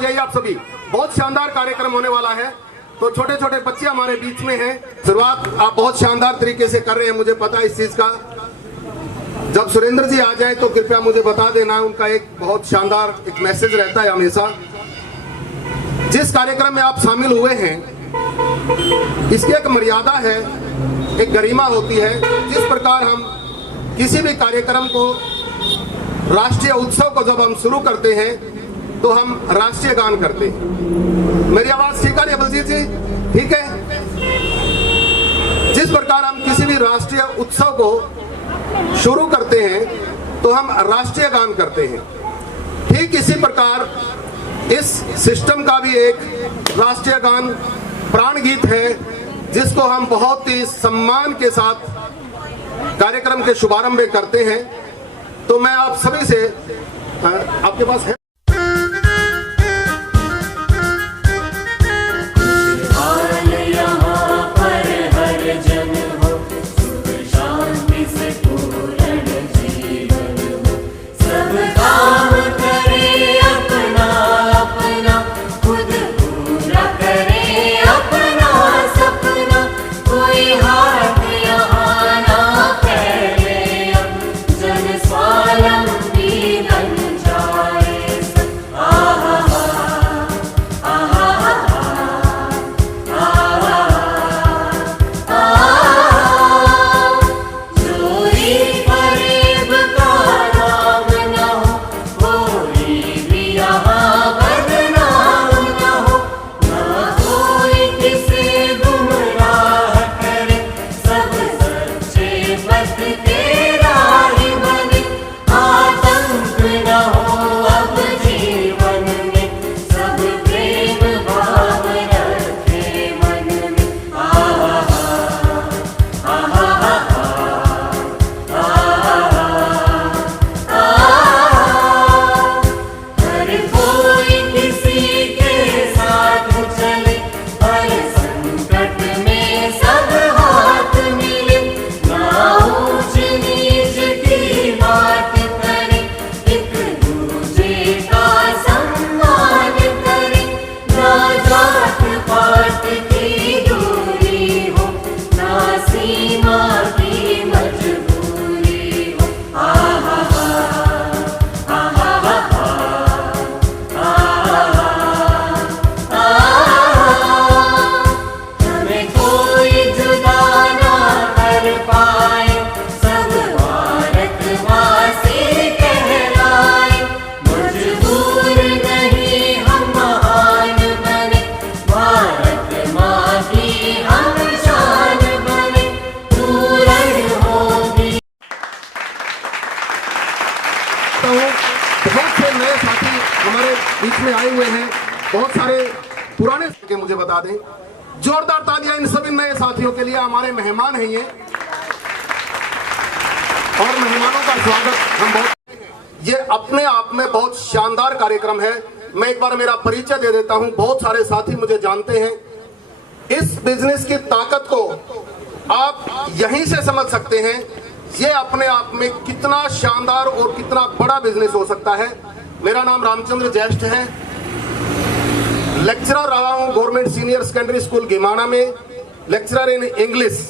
जाइए आप सभी, बहुत शानदार कार्यक्रम होने वाला है। तो छोटे छोटे बच्चे हमारे बीच में हैं। शुरुआत आप बहुत शानदार तरीके से कर रहे हैं, मुझे पता है इस चीज का। जब सुरेंद्र जी आ जाए तो कृपया मुझे बता देना, उनका एक बहुत शानदार एक मैसेज रहता है हमेशा। जिस कार्यक्रम में आप शामिल हुए हैं इसकी एक मर्यादा है, एक गरिमा होती है। जिस प्रकार हम किसी भी कार्यक्रम को, राष्ट्रीय उत्सव को जब हम शुरू करते हैं तो हम राष्ट्रीय गान करते हैं। मेरी आवाज ठीक है बलजीत जी? ठीक है। जिस प्रकार हम किसी भी राष्ट्रीय उत्सव को शुरू करते हैं तो हम राष्ट्रीय गान करते हैं, ठीक इसी प्रकार इस सिस्टम का भी एक राष्ट्रीय गान प्राण गीत है, जिसको हम बहुत ही सम्मान के साथ कार्यक्रम के शुभारंभ में करते हैं। तो मैं आप सभी से, आपके पास है में आए हुए हैं, बहुत सारे पुराने के मुझे बता दें। जोरदार तालियां इन सभी नए साथियों के लिए। हमारे मेहमान हैं ये, और मेहमानों का स्वागत हम बहुत, ये अपने आप में बहुत शानदार कार्यक्रम है। मैं एक बार मेरा परिचय दे देता हूं। बहुत सारे साथी मुझे जानते हैं। इस बिजनेस की ताकत को आप यहीं से समझ सकते हैं, ये अपने आप में कितना शानदार और कितना बड़ा बिजनेस हो सकता है। मेरा नाम रामचंद्र ज्येष्ठ है, लेक्चरर रहा हूं गवर्नमेंट सीनियर सेकेंडरी स्कूल गिमाना में, लेक्चरर इन इंग्लिश।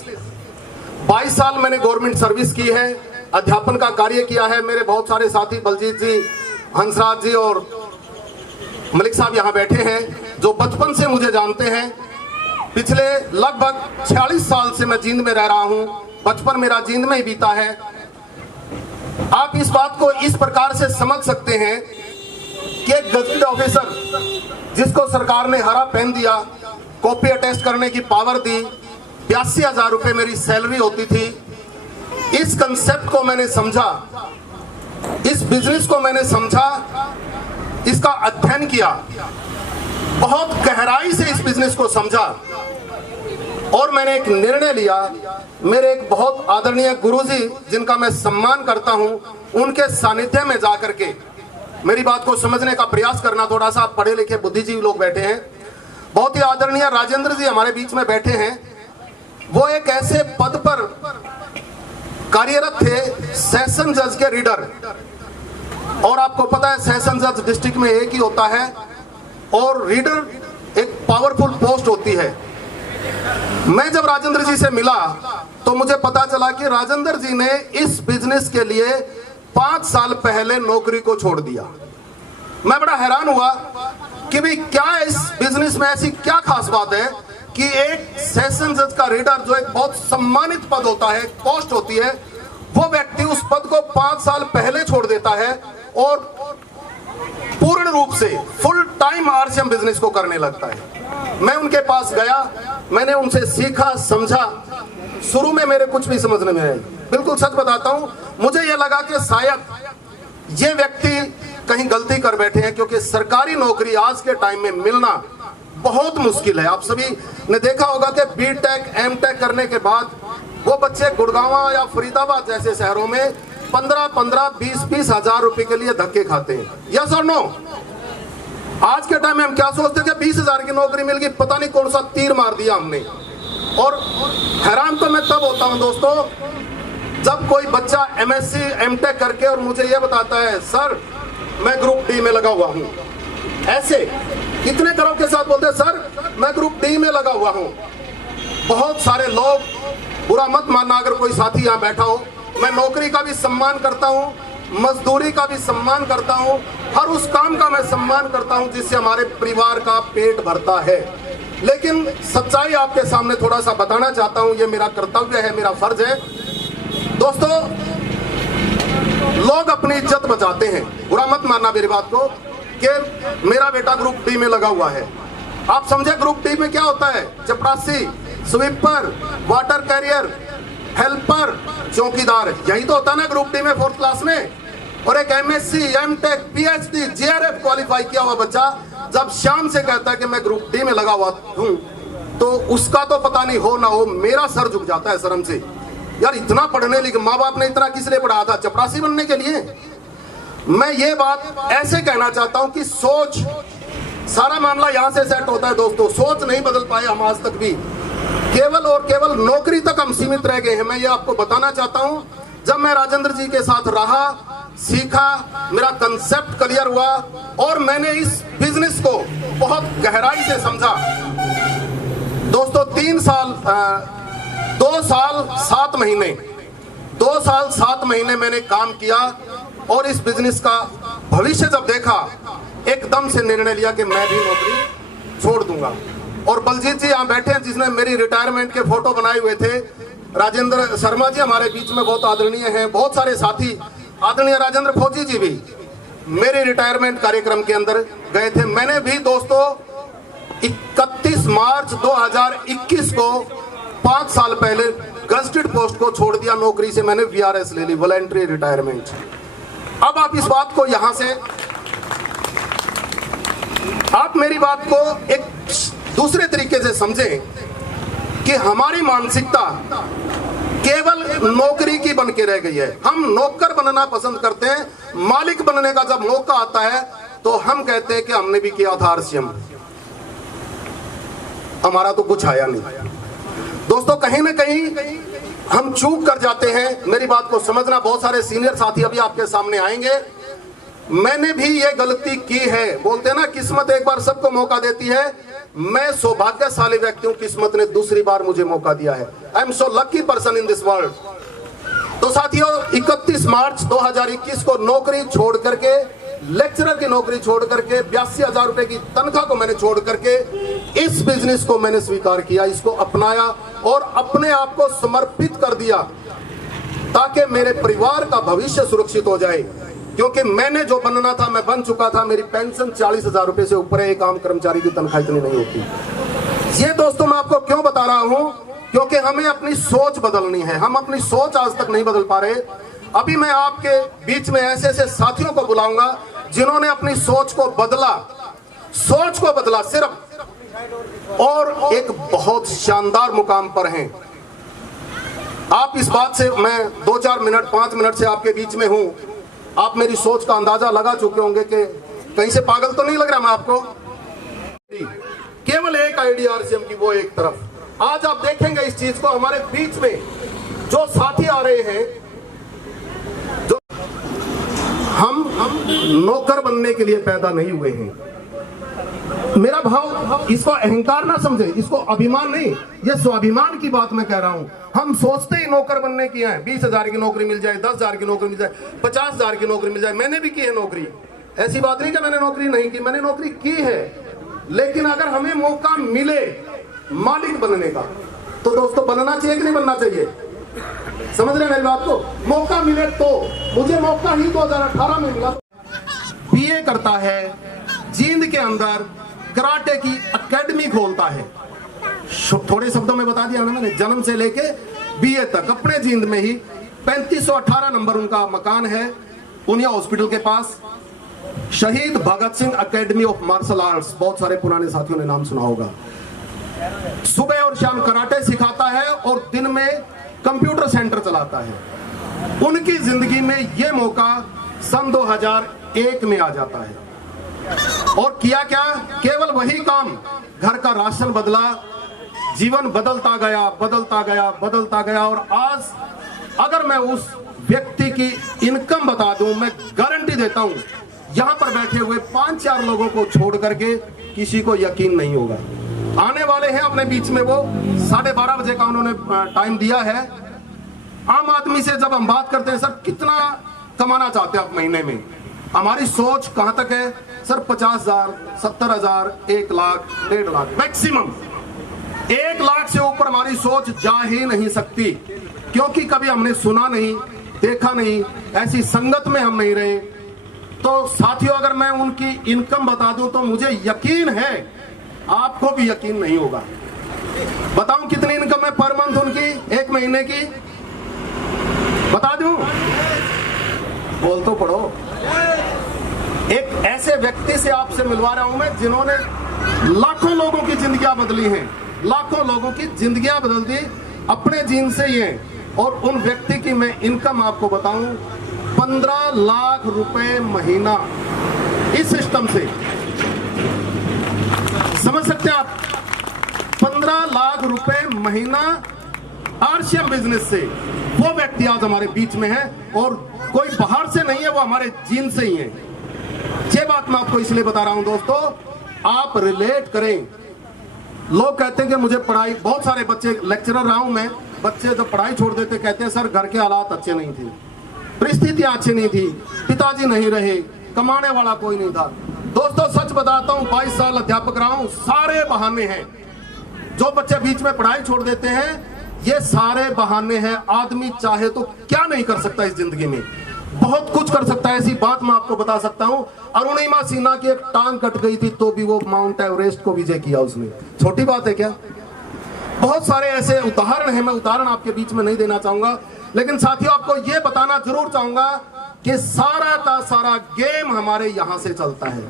22 साल मैंने गवर्नमेंट सर्विस की है, अध्यापन का कार्य किया है। मेरे बहुत सारे साथी बलजीत जी, हंसराज जी और मलिक साहब यहाँ बैठे हैं, जो बचपन से मुझे जानते हैं। पिछले लगभग 46 साल से मैं जींद में रह रहा हूँ। बचपन मेरा जींद में ही बीता है। आप इस बात को इस प्रकार से समझ सकते हैं कि एक गजटेड ऑफिसर जिसको सरकार ने हरा पेन दिया, कॉपी अटेस्ट करने की पावर दी, 82,000 रुपए मेरी सैलरी होती थी। इस कंसेप्ट को मैंने समझा, इस बिजनेस को मैंने समझा, इसका अध्ययन किया, बहुत गहराई से इस बिजनेस को समझा, और मैंने एक निर्णय लिया। मेरे एक बहुत आदरणीय गुरुजी, जिनका मैं सम्मान करता हूं, उनके सानिध्य में जाकर के मेरी बात को समझने का प्रयास करना। थोड़ा सा पढ़े लिखे बुद्धिजीवी लोग बैठे हैं। बहुत ही आदरणीय राजेंद्र जी हमारे बीच में बैठे हैं। वो एक ऐसे पद पर कार्यरत थे, सेशन जज के रीडर। और आपको पता है सेशन जज डिस्ट्रिक्ट में एक ही होता है, और रीडर एक पावरफुल पोस्ट होती है। मैं जब राजेंद्र जी से मिला तो मुझे पता चला कि राजेंद्र जी ने इस बिजनेस के लिए 5 साल पहले नौकरी को छोड़ दिया। मैं बड़ा हैरान हुआ कि भाई क्या इस बिजनेस में ऐसी क्या खास बात है कि एक सेशन जज का रीडर, जो एक बहुत सम्मानित पद होता है, पोस्ट होती है, वो व्यक्ति उस पद को 5 साल पहले छोड़ देता है और पूर्ण रूप से फुल टाइम आरसीएम बिजनेस को करने लगता है। मैं उनके पास गया, मैंने उनसे सीखा, समझा। शुरू में मेरे कुछ भी समझने में आई, बिल्कुल सच बताता हूं, मुझे यह लगा कि शायद ये व्यक्ति कहीं गलती कर बैठे हैं, क्योंकि सरकारी नौकरी आज के टाइम में मिलना बहुत मुश्किल है। आप सभी ने देखा होगा कि बीटेक, एमटेक करने के बाद वो बच्चे गुड़गांव या फरीदाबाद जैसे शहरों में 15-15, 20-20 हजार रुपए के लिए धक्के खाते हैं। यस और नो? आज के टाइम में हम क्या सोचते हैं कि 20 हजार की नौकरी मिल गई, पता नहीं कौन सा तीर मार दिया हमने। और हैरान तो मैं तब होता हूं दोस्तों, जब कोई बच्चा एमएससी, एमटेक करके और मुझे यह बताता है, सर मैं ग्रुप डी में लगा हुआ हूं। ऐसे कितने गर्व के साथ बोलते हैं, सर मैं ग्रुप डी में लगा हुआ हूं। बहुत सारे लोग, बुरा मत मानना अगर कोई साथी यहां बैठा हो, मैं नौकरी का भी सम्मान करता हूं, मजदूरी का भी सम्मान करता हूं, हर उस काम का मैं सम्मान करता हूं जिससे हमारे परिवार का पेट भरता है। लेकिन सच्चाई आपके सामने थोड़ा सा बताना चाहता हूं, ये मेरा कर्तव्य है, मेरा फर्ज है। दोस्तों, लोग अपनी इज्जत बचाते हैं, बुरा मत मानना मेरी बात को, कि मेरा बेटा ग्रुप डी में लगा हुआ है। आप समझे ग्रुप डी में क्या होता है? चपरासी, स्वीपर, वाटर कैरियर, हेल्पर, चौकीदार, यही तो होता है ना ग्रुप डी में 4th क्लास में। और एक MSc, MTech, PhD, JRF qualify किया हुआ बच्चा जब शाम से कहता है कि मैं ग्रुप डी में लगा हुआ हूं, तो उसका तो पता नहीं हो ना हो, मेरा सर झुक जाता है शर्म से। यार इतना पढ़ने लिखे, माँ बाप ने इतना किस लिए पढ़ाया था? चपरासी बनने के लिए? मैं ये बात ऐसे कहना चाहता हूं कि सोच, सारा मामला यहां से सेट होता है दोस्तों। सोच नहीं बदल पाए हम आज तक भी, केवल और केवल नौकरी तक हम सीमित रह गए हैं। मैं ये आपको बताना चाहता हूं, जब मैं राजेंद्र जी के साथ रहा, सीखा, मेरा कंसेप्ट क्लियर हुआ और मैंने इस बिजनेस को बहुत गहराई से समझा। दोस्तों 2 साल 7 महीने मैंने काम किया और इस बिजनेस का भविष्य जब देखा, एकदम से निर्णय लिया कि मैं भी नौकरी छोड़ दूंगा। और बलजीत जी यहाँ बैठे हैं, जिसने मेरी रिटायरमेंट के फोटो बनाए हुए थे। राजेंद्र शर्मा जी हमारे बीच में बहुत आदरणीय हैं, बहुत सारे साथी, आदरणीय राजेंद्र फौजी जी भी मेरे रिटायरमेंट कार्यक्रम के अंदर गए थे। मैंने भी दोस्तों 31 मार्च 2021 को 5 साल पहले गजटेड पोस्ट को छोड़ दिया, नौकरी से मैंने वीआरएस ले ली, वॉलंटरी रिटायरमेंट। अब आप इस बात को यहां से, आप मेरी बात को एक दूसरे तरीके से समझें कि हमारी मानसिकता केवल नौकरी की बन के रह गई है। हम नौकर बनना पसंद करते हैं, मालिक बनने का जब मौका आता है तो हम कहते हैं कि हमने भी किया था आरसीएम, हमारा तो कुछ आया नहीं। दोस्तों कहीं ना कहीं हम चूक कर जाते हैं, मेरी बात को समझना। बहुत सारे सीनियर साथी अभी आपके सामने आएंगे, मैंने भी ये गलती की है। बोलते हैं ना, किस्मत एक बार सबको मौका देती है। मैं सौभाग्यशाली व्यक्ति हूं, किस्मत ने दूसरी बार मुझे मौका दिया है। I am so lucky person in this world. तो साथियों 31 मार्च 2021 को नौकरी छोड़ करके, लेक्चरर की नौकरी छोड़ करके, 82,000 रुपए की तनख्वाह को मैंने छोड़ करके इस बिजनेस को मैंने स्वीकार किया, इसको अपनाया और अपने आप को समर्पित कर दिया ताकि मेरे परिवार का भविष्य सुरक्षित हो जाए। क्योंकि मैंने जो बनना था मैं बन चुका था। मेरी पेंशन 40,000 रुपए से ऊपर है, एक आम कर्मचारी की तनख्वाह इतनी नहीं होती। ये दोस्तों मैं आपको क्यों बता रहा हूं? क्योंकि हमें अपनी सोच बदलनी है। हम अपनी सोच आज तक नहीं बदल पा रहे। अभी मैं आपके बीच में ऐसे ऐसे साथियों को बुलाऊंगा जिन्होंने अपनी सोच को बदला सिर्फ, और एक बहुत शानदार मुकाम पर हैं। आप इस बात से, मैं 2-4 मिनट 5 मिनट से आपके बीच में हूं, आप मेरी सोच का अंदाजा लगा चुके होंगे कि कहीं से पागल तो नहीं लग रहा मैं आपको। केवल एक आइडिया आरसीएम की, वो एक तरफ। आज आप देखेंगे इस चीज को, हमारे बीच में जो साथी आ रहे हैं, जो हम नौकर बनने के लिए पैदा नहीं हुए हैं। मेरा भाव, इसको अहंकार ना समझे, इसको अभिमान नहीं, ये स्वाभिमान की बात मैं कह रहा हूं। हम सोचते ही नौकर बनने की हैं, 20,000 की नौकरी मिल जाए, 10,000 की नौकरी मिल जाए, 50,000 की नौकरी मिल जाए। मैंने भी की है नौकरी, ऐसी बात नहीं कि मैंने नौकरी नहीं की, मैंने नौकरी की है। लेकिन अगर हमें मौका मिले मालिक बनने का, तो दोस्तों बनना चाहिए कि नहीं बनना चाहिए? समझ रहे हैं मेरी बात को? मौका मिले तो, मुझे मौका ही 2018 में मिला। बीए करता है, जींद के अंदर कराटे की एकेडमी खोलता है। थोड़े शब्दों में बता दिया ना मैंने, जन्म से लेके बीए तक अपने जींद में ही। 3518 नंबर उनका मकान है, उनिया हॉस्पिटल के पास। Shaheed Bhagat Singh academy of martial arts, बहुत सारे पुराने साथियों ने नाम सुना होगा। सुबह और शाम कराटे सिखाता है और दिन में कंप्यूटर सेंटर चलाता है। उनकी जिंदगी में यह मौका सन 2001 में आ जाता है। और किया क्या? केवल वही काम, घर का राशन बदला, जीवन बदलता गया, बदलता गया, बदलता गया। और आज अगर मैं उस व्यक्ति की इनकम बता दूं, मैं गारंटी देता हूं यहां पर बैठे हुए 5-4 लोगों को छोड़ करके किसी को यकीन नहीं होगा। आने वाले हैं अपने बीच में, वो 12:30 बजे का उन्होंने टाइम दिया है। आम आदमी से जब हम बात करते हैं, सर कितना कमाना चाहते हैं आप महीने में, हमारी सोच कहां तक है? Sir 50,000, 70,000, 1 lakh, 1.5 lakh maximum. 1 लाख से ऊपर हमारी सोच जा ही नहीं सकती, क्योंकि कभी हमने सुना नहीं, देखा नहीं, ऐसी संगत में हम नहीं रहे। तो साथियों, अगर मैं उनकी इनकम बता दूं तो मुझे यकीन है आपको भी यकीन नहीं होगा। बताऊं कितनी इनकम है पर मंथ उनकी, 1 महीने की? बता दूं? बोल तो पड़ो। एक ऐसे व्यक्ति से आपसे मिलवा रहा हूं मैं, जिन्होंने लाखों लोगों की जिंदगियां बदली हैं, लाखों लोगों की जिंदगियां बदल दी अपने जीन से ही हैं। और उन व्यक्ति की मैं इनकम आपको बताऊं, 15 लाख रुपए महीना इस सिस्टम से। समझ सकते हैं आप? 15 लाख रुपए महीना आरसीएम बिजनेस से वो व्यक्ति आज हमारे बीच में है। और कोई बाहर से नहीं है, वो हमारे जीन से ही है। ये बात मैं आपको इसलिए बता रहा हूं दोस्तों, आप रिलेट करें। लोग कहते हैं कि मुझे पढ़ाई, बहुत सारे बच्चे, लेक्चरर रहा हूं मैं, बच्चे जब पढ़ाई छोड़ देते कहते हैं सर घर के हालात अच्छे नहीं थे, परिस्थितियां अच्छी नहीं थी, पिताजी नहीं रहे, कमाने वाला कोई नहीं था। दोस्तों सच बताता हूं, 22 साल अध्यापक रहा हूं, सारे बहाने हैं। जो बच्चे बीच में पढ़ाई छोड़ देते हैं, ये सारे बहाने हैं। आदमी चाहे तो क्या नहीं कर सकता इस जिंदगी में, बहुत कुछ कर सकता है। ऐसी बात मैं आपको बता सकता हूं, अरुणिमा सिन्हा की एक टांग कट गई थी तो भी वो माउंट एवरेस्ट को विजय किया उसने। छोटी बात है क्या? बहुत सारे ऐसे उदाहरण हैं, मैं उदाहरण आपके बीच में नहीं देना चाहूंगा, लेकिन साथियों आपको यह बताना जरूर चाहूंगा कि सारा का सारा गेम हमारे यहां से चलता है।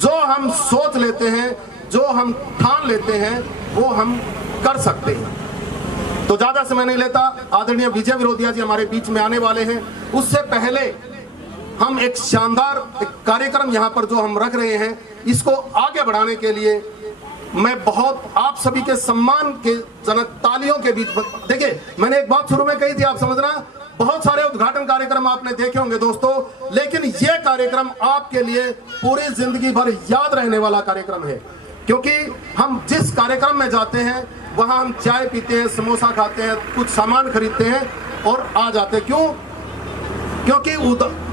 जो हम सोच लेते हैं, जो हम ठान लेते हैं, वो हम कर सकते हैं। तो ज्यादा समय नहीं लेता, आदरणीय विजय विरोधिया जी हमारे बीच में आने वाले हैं। उससे पहले हम एक शानदार कार्यक्रम यहां पर जो हम रख रहे हैं, इसको आगे बढ़ाने के लिए मैं बहुत आप सभी के सम्मान के जनक तालियों के बीच, देखिए मैंने एक बात शुरू में कही थी, आप समझना, बहुत सारे उद्घाटन कार्यक्रम आपने देखे होंगे दोस्तों, लेकिन यह कार्यक्रम आपके लिए पूरी जिंदगी भर याद रहने वाला कार्यक्रम है। क्योंकि हम जिस कार्यक्रम में जाते हैं वहां हम चाय पीते हैं, समोसा खाते हैं, कुछ सामान खरीदते हैं और आ जाते हैं। क्यों? क्योंकि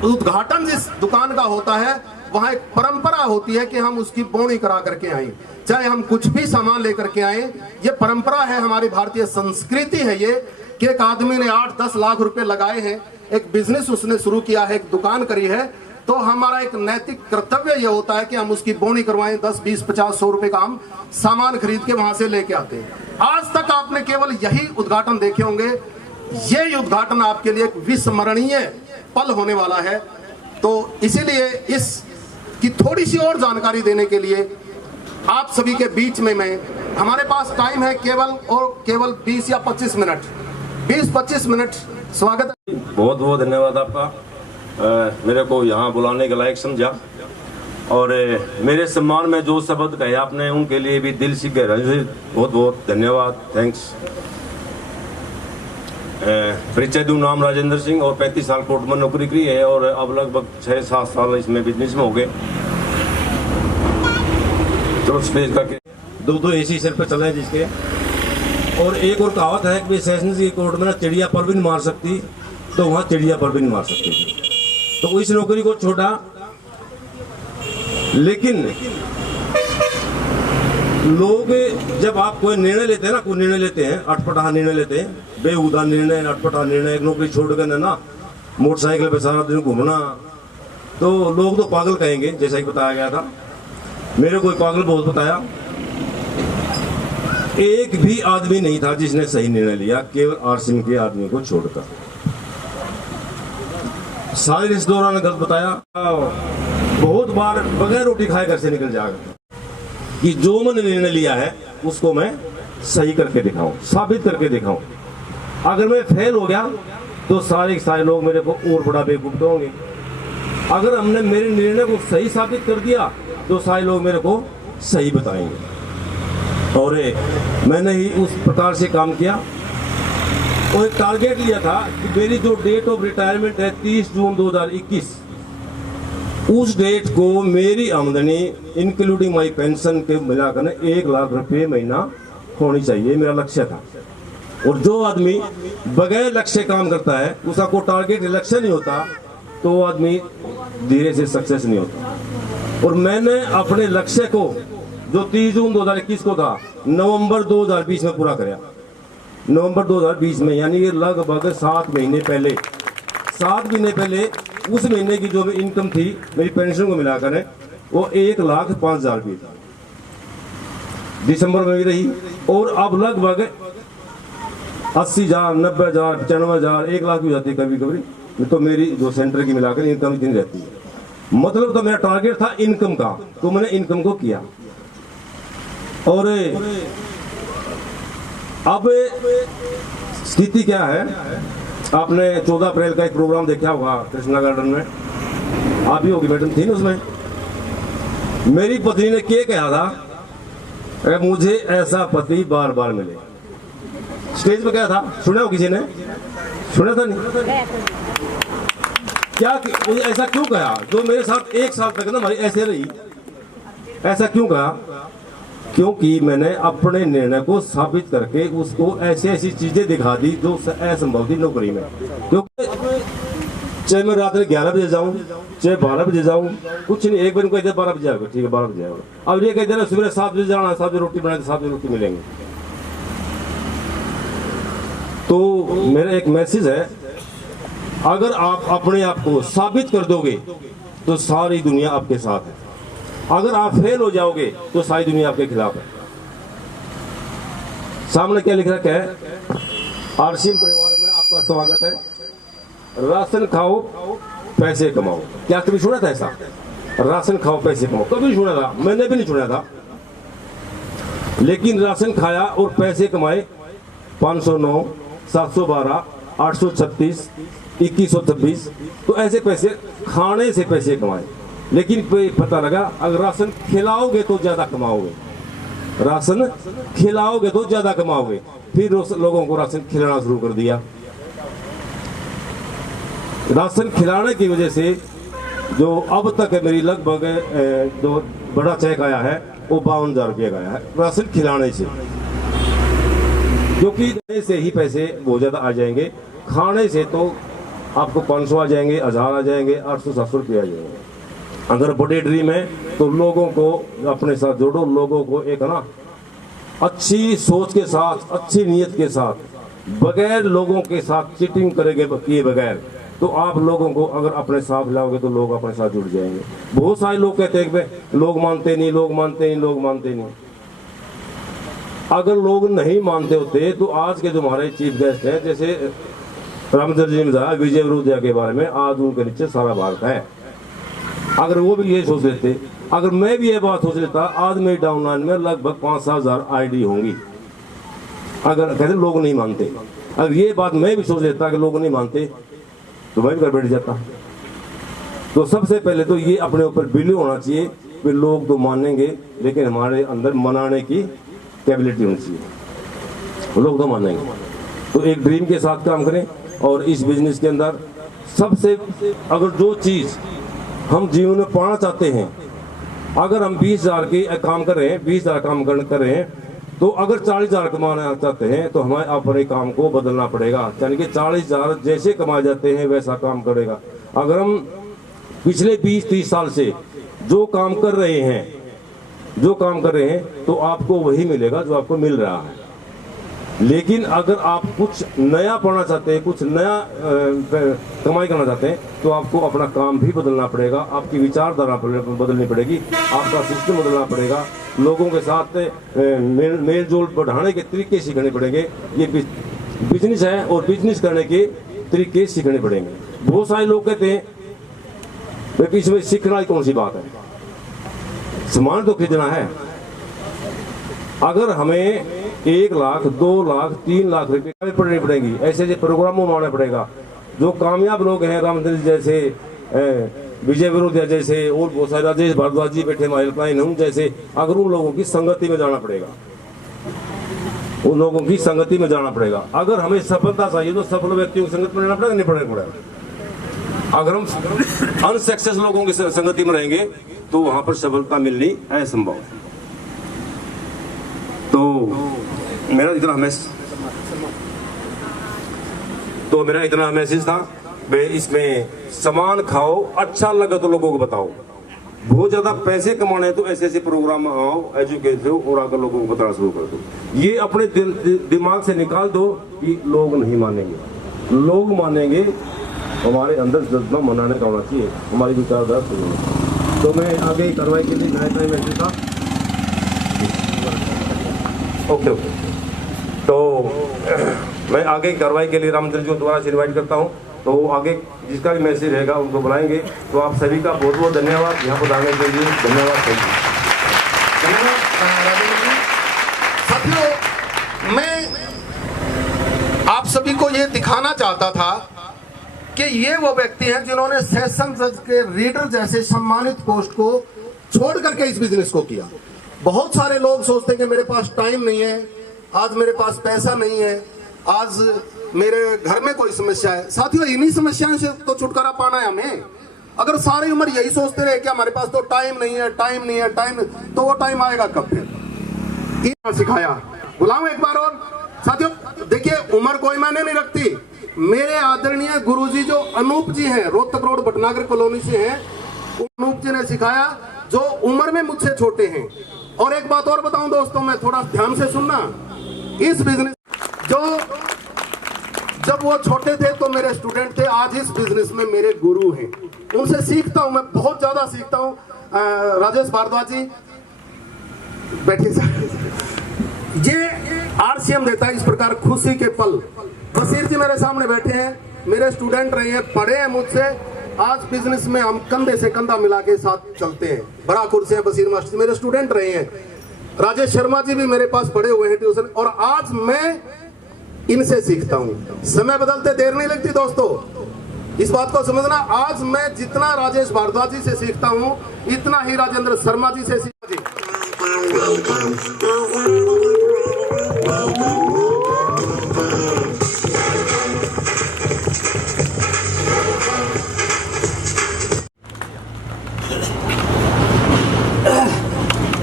उद्घाटन जिस दुकान का होता है वहां एक परंपरा होती है कि हम उसकी बोनी करा करके आए, चाहे हम कुछ भी सामान लेकर के आए। ये परंपरा है, हमारी भारतीय संस्कृति है ये, कि एक आदमी ने 8-10 लाख रुपए लगाए हैं, एक बिजनेस उसने शुरू किया है, एक दुकान करी है, तो हमारा एक नैतिक कर्तव्य यह होता है कि हम उसकी बोनी करवाएं, 10, 20, 50, 100 रुपए का हम सामान खरीद के वहां से लेके आते हैं। आज तक आपने केवल यही उद्घाटन देखे होंगे, ये उद्घाटन आपके लिए एक विस्मरणीय पल होने वाला है। तो इसीलिए इसकी थोड़ी सी और जानकारी देने के लिए आप सभी के बीच में हमारे पास टाइम है केवल 20 या 25 मिनट, 20-25 मिनट। स्वागत है। बहुत बहुत धन्यवाद आपका, मेरे को यहाँ बुलाने के लायक समझा। और मेरे सम्मान में जो शब्द कहे आपने, उनके लिए भी दिल से गहराई से बहुत बहुत धन्यवाद, थैंक्स। परिचय दूँ, नाम राजेंद्र सिंह और 35 साल कोर्ट में नौकरी की है और अब लगभग 6-7 साल इसमें बिजनेस में हो गए। तो स्पेस करके दो एसी सिर पे चल रहे हैं जिसके। और एक और कहावत है कि सेशंस की कोर्ट में ना चिड़िया पर भी नहीं मार सकती, तो वहाँ चिड़िया पर भी नहीं मार सकती थी। तो इस नौकरी को छोड़ा, लेकिन लोग जब आप कोई निर्णय लेते हैं ना, कोई निर्णय लेते हैं, अटपटा निर्णय लेते हैं, बेहुदा निर्णय, अटपटा निर्णय, एक नौकरी छोड़ कर ना मोटरसाइकिल पे सारा दिन घूमना, तो लोग तो पागल कहेंगे, जैसा कि बताया गया था। मेरे को पागल बहुत बताया। एक भी आदमी नहीं था जिसने सही निर्णय लिया, केवल आरसीएम के आदमी को छोड़कर। सारे रिश्तेदारों ने गलत बताया। बहुत बार बगैर रोटी खाए घर से निकल जाएगा कि जो मैंने निर्णय लिया है उसको मैं सही करके दिखाऊं, साबित करके दिखाऊं। अगर मैं फेल हो गया तो सारे लोग मेरे को और बड़ा बेवकूफ होंगे। अगर हमने मेरे निर्णय को सही साबित कर दिया तो सारे लोग मेरे को सही बताएंगे। और मैंने ही उस प्रकार से काम किया और एक टारगेट लिया था कि मेरी जो डेट ऑफ रिटायरमेंट है 30 जून 2021, उस डेट को मेरी आमदनी इंक्लूडिंग माई पेंशन के मिलाकर 1 लाख रुपये महीना होनी चाहिए, मेरा लक्ष्य था। और जो आदमी बगैर लक्ष्य काम करता है, उसका कोई टारगेट लक्ष्य नहीं होता, तो वो आदमी धीरे से सक्सेस नहीं होता। और मैंने अपने लक्ष्य को जो 30 जून 2021 को था, नवंबर 2020 में पूरा कराया। नवंबर 2020 में, यानी ये लगभग 7 महीने पहले, 7 महीने पहले उस महीने की जो इनकम थी मेरी पेंशन को मिलाकर है वो 1,05,000 रुपये थी, दिसंबर में भी रही। और अब लगभग 80,000, 90,000, 95,000, 1 लाख भी जाती है कभी कभी। तो मेरी जो सेंटर की मिलाकर इनकम इतनी रहती है। मतलब तो मेरा टारगेट था इनकम का, तो मैंने इनकम को किया। और अब स्थिति क्या है, आपने 14 अप्रैल का एक प्रोग्राम देखा होगा कृष्णा गार्डन में, आप ही होगी मैडम थी ना उसमें। मेरी पत्नी ने क्या कहा था, अगर मुझे ऐसा पति बार बार मिले। स्टेज पे क्या था, सुना हो किसी ने? सुना था नहीं? क्या ऐसा क्यों कहा? जो मेरे साथ 1 साल तक ना हमारी ऐसे रही, ऐसा क्यों कहा? क्योंकि मैंने अपने निर्णय को साबित करके उसको ऐसी ऐसी चीजें दिखा दी जो असंभव थी नौकरी में। क्योंकि चाहे मैं रात में 11 बजे जाऊं, चाहे 12 बजे जाऊं, कुछ नहीं, एक बार को कहते 12 बजे आएगा, ठीक है 12 बजे आएगा। अब ये कहते हैं सुबह 7 बजे जाना, 7 बजे रोटी बनाए तो 7 बजे रोटी मिलेंगे। तो मेरा एक मैसेज है, अगर आप अपने आप को साबित कर दोगे तो सारी दुनिया आपके साथ है। अगर आप फेल हो जाओगे तो सारी दुनिया आपके खिलाफ है। सामने क्या लिख रखा है, आरसीएम परिवार में आपका स्वागत है, राशन खाओ पैसे कमाओ। क्या कभी सुना था ऐसा? राशन खाओ पैसे कमाओ कभी सुना था? मैंने भी नहीं सुना था। लेकिन राशन खाया और पैसे कमाए 509, 712, 836, 2126, तो ऐसे पैसे खाने से पैसे कमाए। लेकिन पता लगा अगर राशन खिलाओगे तो ज्यादा कमाओगे, राशन खिलाओगे तो ज्यादा कमाओगे। फिर लोगों को राशन खिलाना शुरू कर दिया। राशन खिलाने की वजह से जो अब तक मेरी लगभग जो बड़ा चेक आया है वो 52,000 रुपये का आया है राशन खिलाने से। क्योंकि देने से ही पैसे बहुत ज्यादा आ जाएंगे, खाने से तो आपको 500 आ जाएंगे, 1000 आ जाएंगे, 800-700 रुपये आ जाएंगे। अगर बड़े ड्रीम है तो लोगों को अपने साथ जोड़ो, लोगों को एक ना अच्छी सोच के साथ, अच्छी नीयत के साथ, बगैर लोगों के साथ चीटिंग करेंगे किए बगैर, तो आप लोगों को अगर अपने साथ लाओगे तो लोग अपने साथ जुड़ जाएंगे। बहुत सारे लोग कहते हैं कि लोग मानते नहीं, लोग मानते नहीं, लोग मानते नहीं। अगर लोग नहीं मानते होते तो आज के जो हमारे चीफ गेस्ट हैं, जैसे रामचंद्र जी ने बताया विजय विरोधिया के बारे में, आज उनके नीचे सारा भारत है। अगर वो भी ये सोच लेते, अगर मैं भी ये बात सोच लेता, आज मेरी डाउनलाइन में लगभग 5,000 आईडी होंगी। अगर कहते लोग नहीं मानते, अगर ये बात मैं भी सोच लेता कि लोग नहीं मानते तो मैं भी घर बैठ जाता। तो सबसे पहले तो ये अपने ऊपर बिलीव होना चाहिए कि लोग तो मानेंगे, लेकिन हमारे अंदर मनाने की कैपेबिलिटी होनी चाहिए। लोग तो मानेंगे, तो एक ड्रीम के साथ काम करें। और इस बिजनेस के अंदर सबसे अगर जो चीज़ हम जीवन में पाना चाहते हैं, अगर हम 20,000 की काम कर रहे हैं, 20,000 काम कर रहे हैं, तो अगर 40,000 कमाना चाहते हैं तो हमें अपने काम को बदलना पड़ेगा। यानी कि 40,000 जैसे कमाए जाते हैं वैसा काम करेगा। अगर हम पिछले 20-30 साल से जो काम कर रहे हैं तो आपको वही मिलेगा जो आपको मिल रहा है। लेकिन अगर आप कुछ नया पढ़ना चाहते हैं, कुछ नया कमाई करना चाहते हैं, तो आपको अपना काम भी बदलना पड़ेगा, आपकी विचारधारा बदलनी पड़ेगी, आपका सिस्टम बदलना पड़ेगा, लोगों के साथ मेल जोल बढ़ाने के तरीके सीखने पड़ेंगे। ये बिजनेस है और बिजनेस करने के तरीके सीखने पड़ेंगे। बहुत सारे लोग कहते हैं कि इसमें सीखना कौन सी बात है, सामान तो खरीदना है। अगर हमें 1 लाख, 2 लाख, 3 लाख रुपए पढ़नी पड़ेंगी, ऐसे ऐसे प्रोग्रामों में आना पड़ेगा। जो कामयाब लोग हैं, रामचंद्र जैसे, विजय विरोधिया जैसे, और बहुत सारे राजेश भारद्वाज जी बैठे हेल्पलाइन हूँ जैसे, अगर उन लोगों की संगति में जाना पड़ेगा, उन लोगों की संगति में जाना पड़ेगा। अगर हमें सफलता चाहिए तो सफल व्यक्तियों की संगत में रहना पड़ेगा, नहीं पड़ेगा। अगर हम अनसक्सेस लोगों की संगति में रहेंगे तो वहां पर सफलता मिलनी असंभव। तो मेरा इतना मैसेज था। इसमें सामान खाओ, अच्छा लगे तो लोगों को बताओ। बहुत ज्यादा पैसे कमाने हैं तो ऐसे ऐसे प्रोग्राम आओ, एजुकेट हो और आकर लोगों को बताना शुरू कर दो। ये अपने दिमाग से निकाल दो कि लोग नहीं मानेंगे। लोग मानेंगे, हमारे अंदर जज्बा मनाने का होना चाहिए, हमारी विचारधारा सुनो। तो मैं आगे कार्रवाई के लिए नया मैसेज था। ओके। तो मैं आगे कार्रवाई के लिए रामचंद्र जी को दोबारा से इन्वाइट करता हूँ। तो आगे जिसका भी मैसेज रहेगा उनको बुलाएंगे। तो आप सभी का बहुत बहुत धन्यवाद यहाँ पर आने के लिए। धन्यवाद। धन्यवाद राजेंद्र जी। साथियों, मैं आप सभी को ये दिखाना चाहता था कि ये वो व्यक्ति हैं जिन्होंने सेशन जज के रीडर जैसे सम्मानित पोस्ट को छोड़ करके इस बिजनेस को किया। बहुत सारे लोग सोचते हैं कि मेरे पास टाइम नहीं है, आज मेरे पास पैसा नहीं है, आज मेरे घर में कोई समस्या है। साथियों, इन्हीं समस्याओं से तो छुटकारा पाना है हमें। अगर सारी उम्र यही सोचते रहे कि हमारे पास तो टाइम नहीं है, तो वो टाइम आएगा कब फिर? सिखाया बुलाऊं एक बार और। साथियों देखिए, उम्र कोई मायने नहीं रखती। मेरे आदरणीय गुरुजी जो अनूप जी हैं, रोहतक रोड भटनागर कॉलोनी से हैं, अनूप जी ने सिखाया जो उम्र में मुझसे छोटे हैं। और एक बात और बताऊं दोस्तों, मैं थोड़ा ध्यान से सुनना। इस बिजनेस जब वो छोटे थे तो मेरे स्टूडेंट थे, आज इस बिजनेस में मेरे गुरु हैं। उनसे सीखता हूं, मैं बहुत ज्यादा सीखता हूं। राजेश भारद्वाज जी बैठिए सर। ये आरसीएम देता है इस प्रकार खुशी के पल। बशीर जी मेरे सामने बैठे हैं, मेरे स्टूडेंट रहे हैं, पढ़े हैं मुझसे। आज बिजनेस में हम कंधे से कंधा मिला के साथ चलते हैं। बड़ा कुर्सी है बशीर मास्टर, मेरे स्टूडेंट रहे हैं। राजेश शर्मा जी भी मेरे पास पढ़े हुए हैं ट्यूशन, और आज मैं इनसे सीखता हूं। समय बदलते देर नहीं लगती दोस्तों, इस बात को समझना। आज मैं जितना राजेश भारद्वाज जी से सीखता हूं, इतना ही राजेंद्र शर्मा जी से सीखता हूं।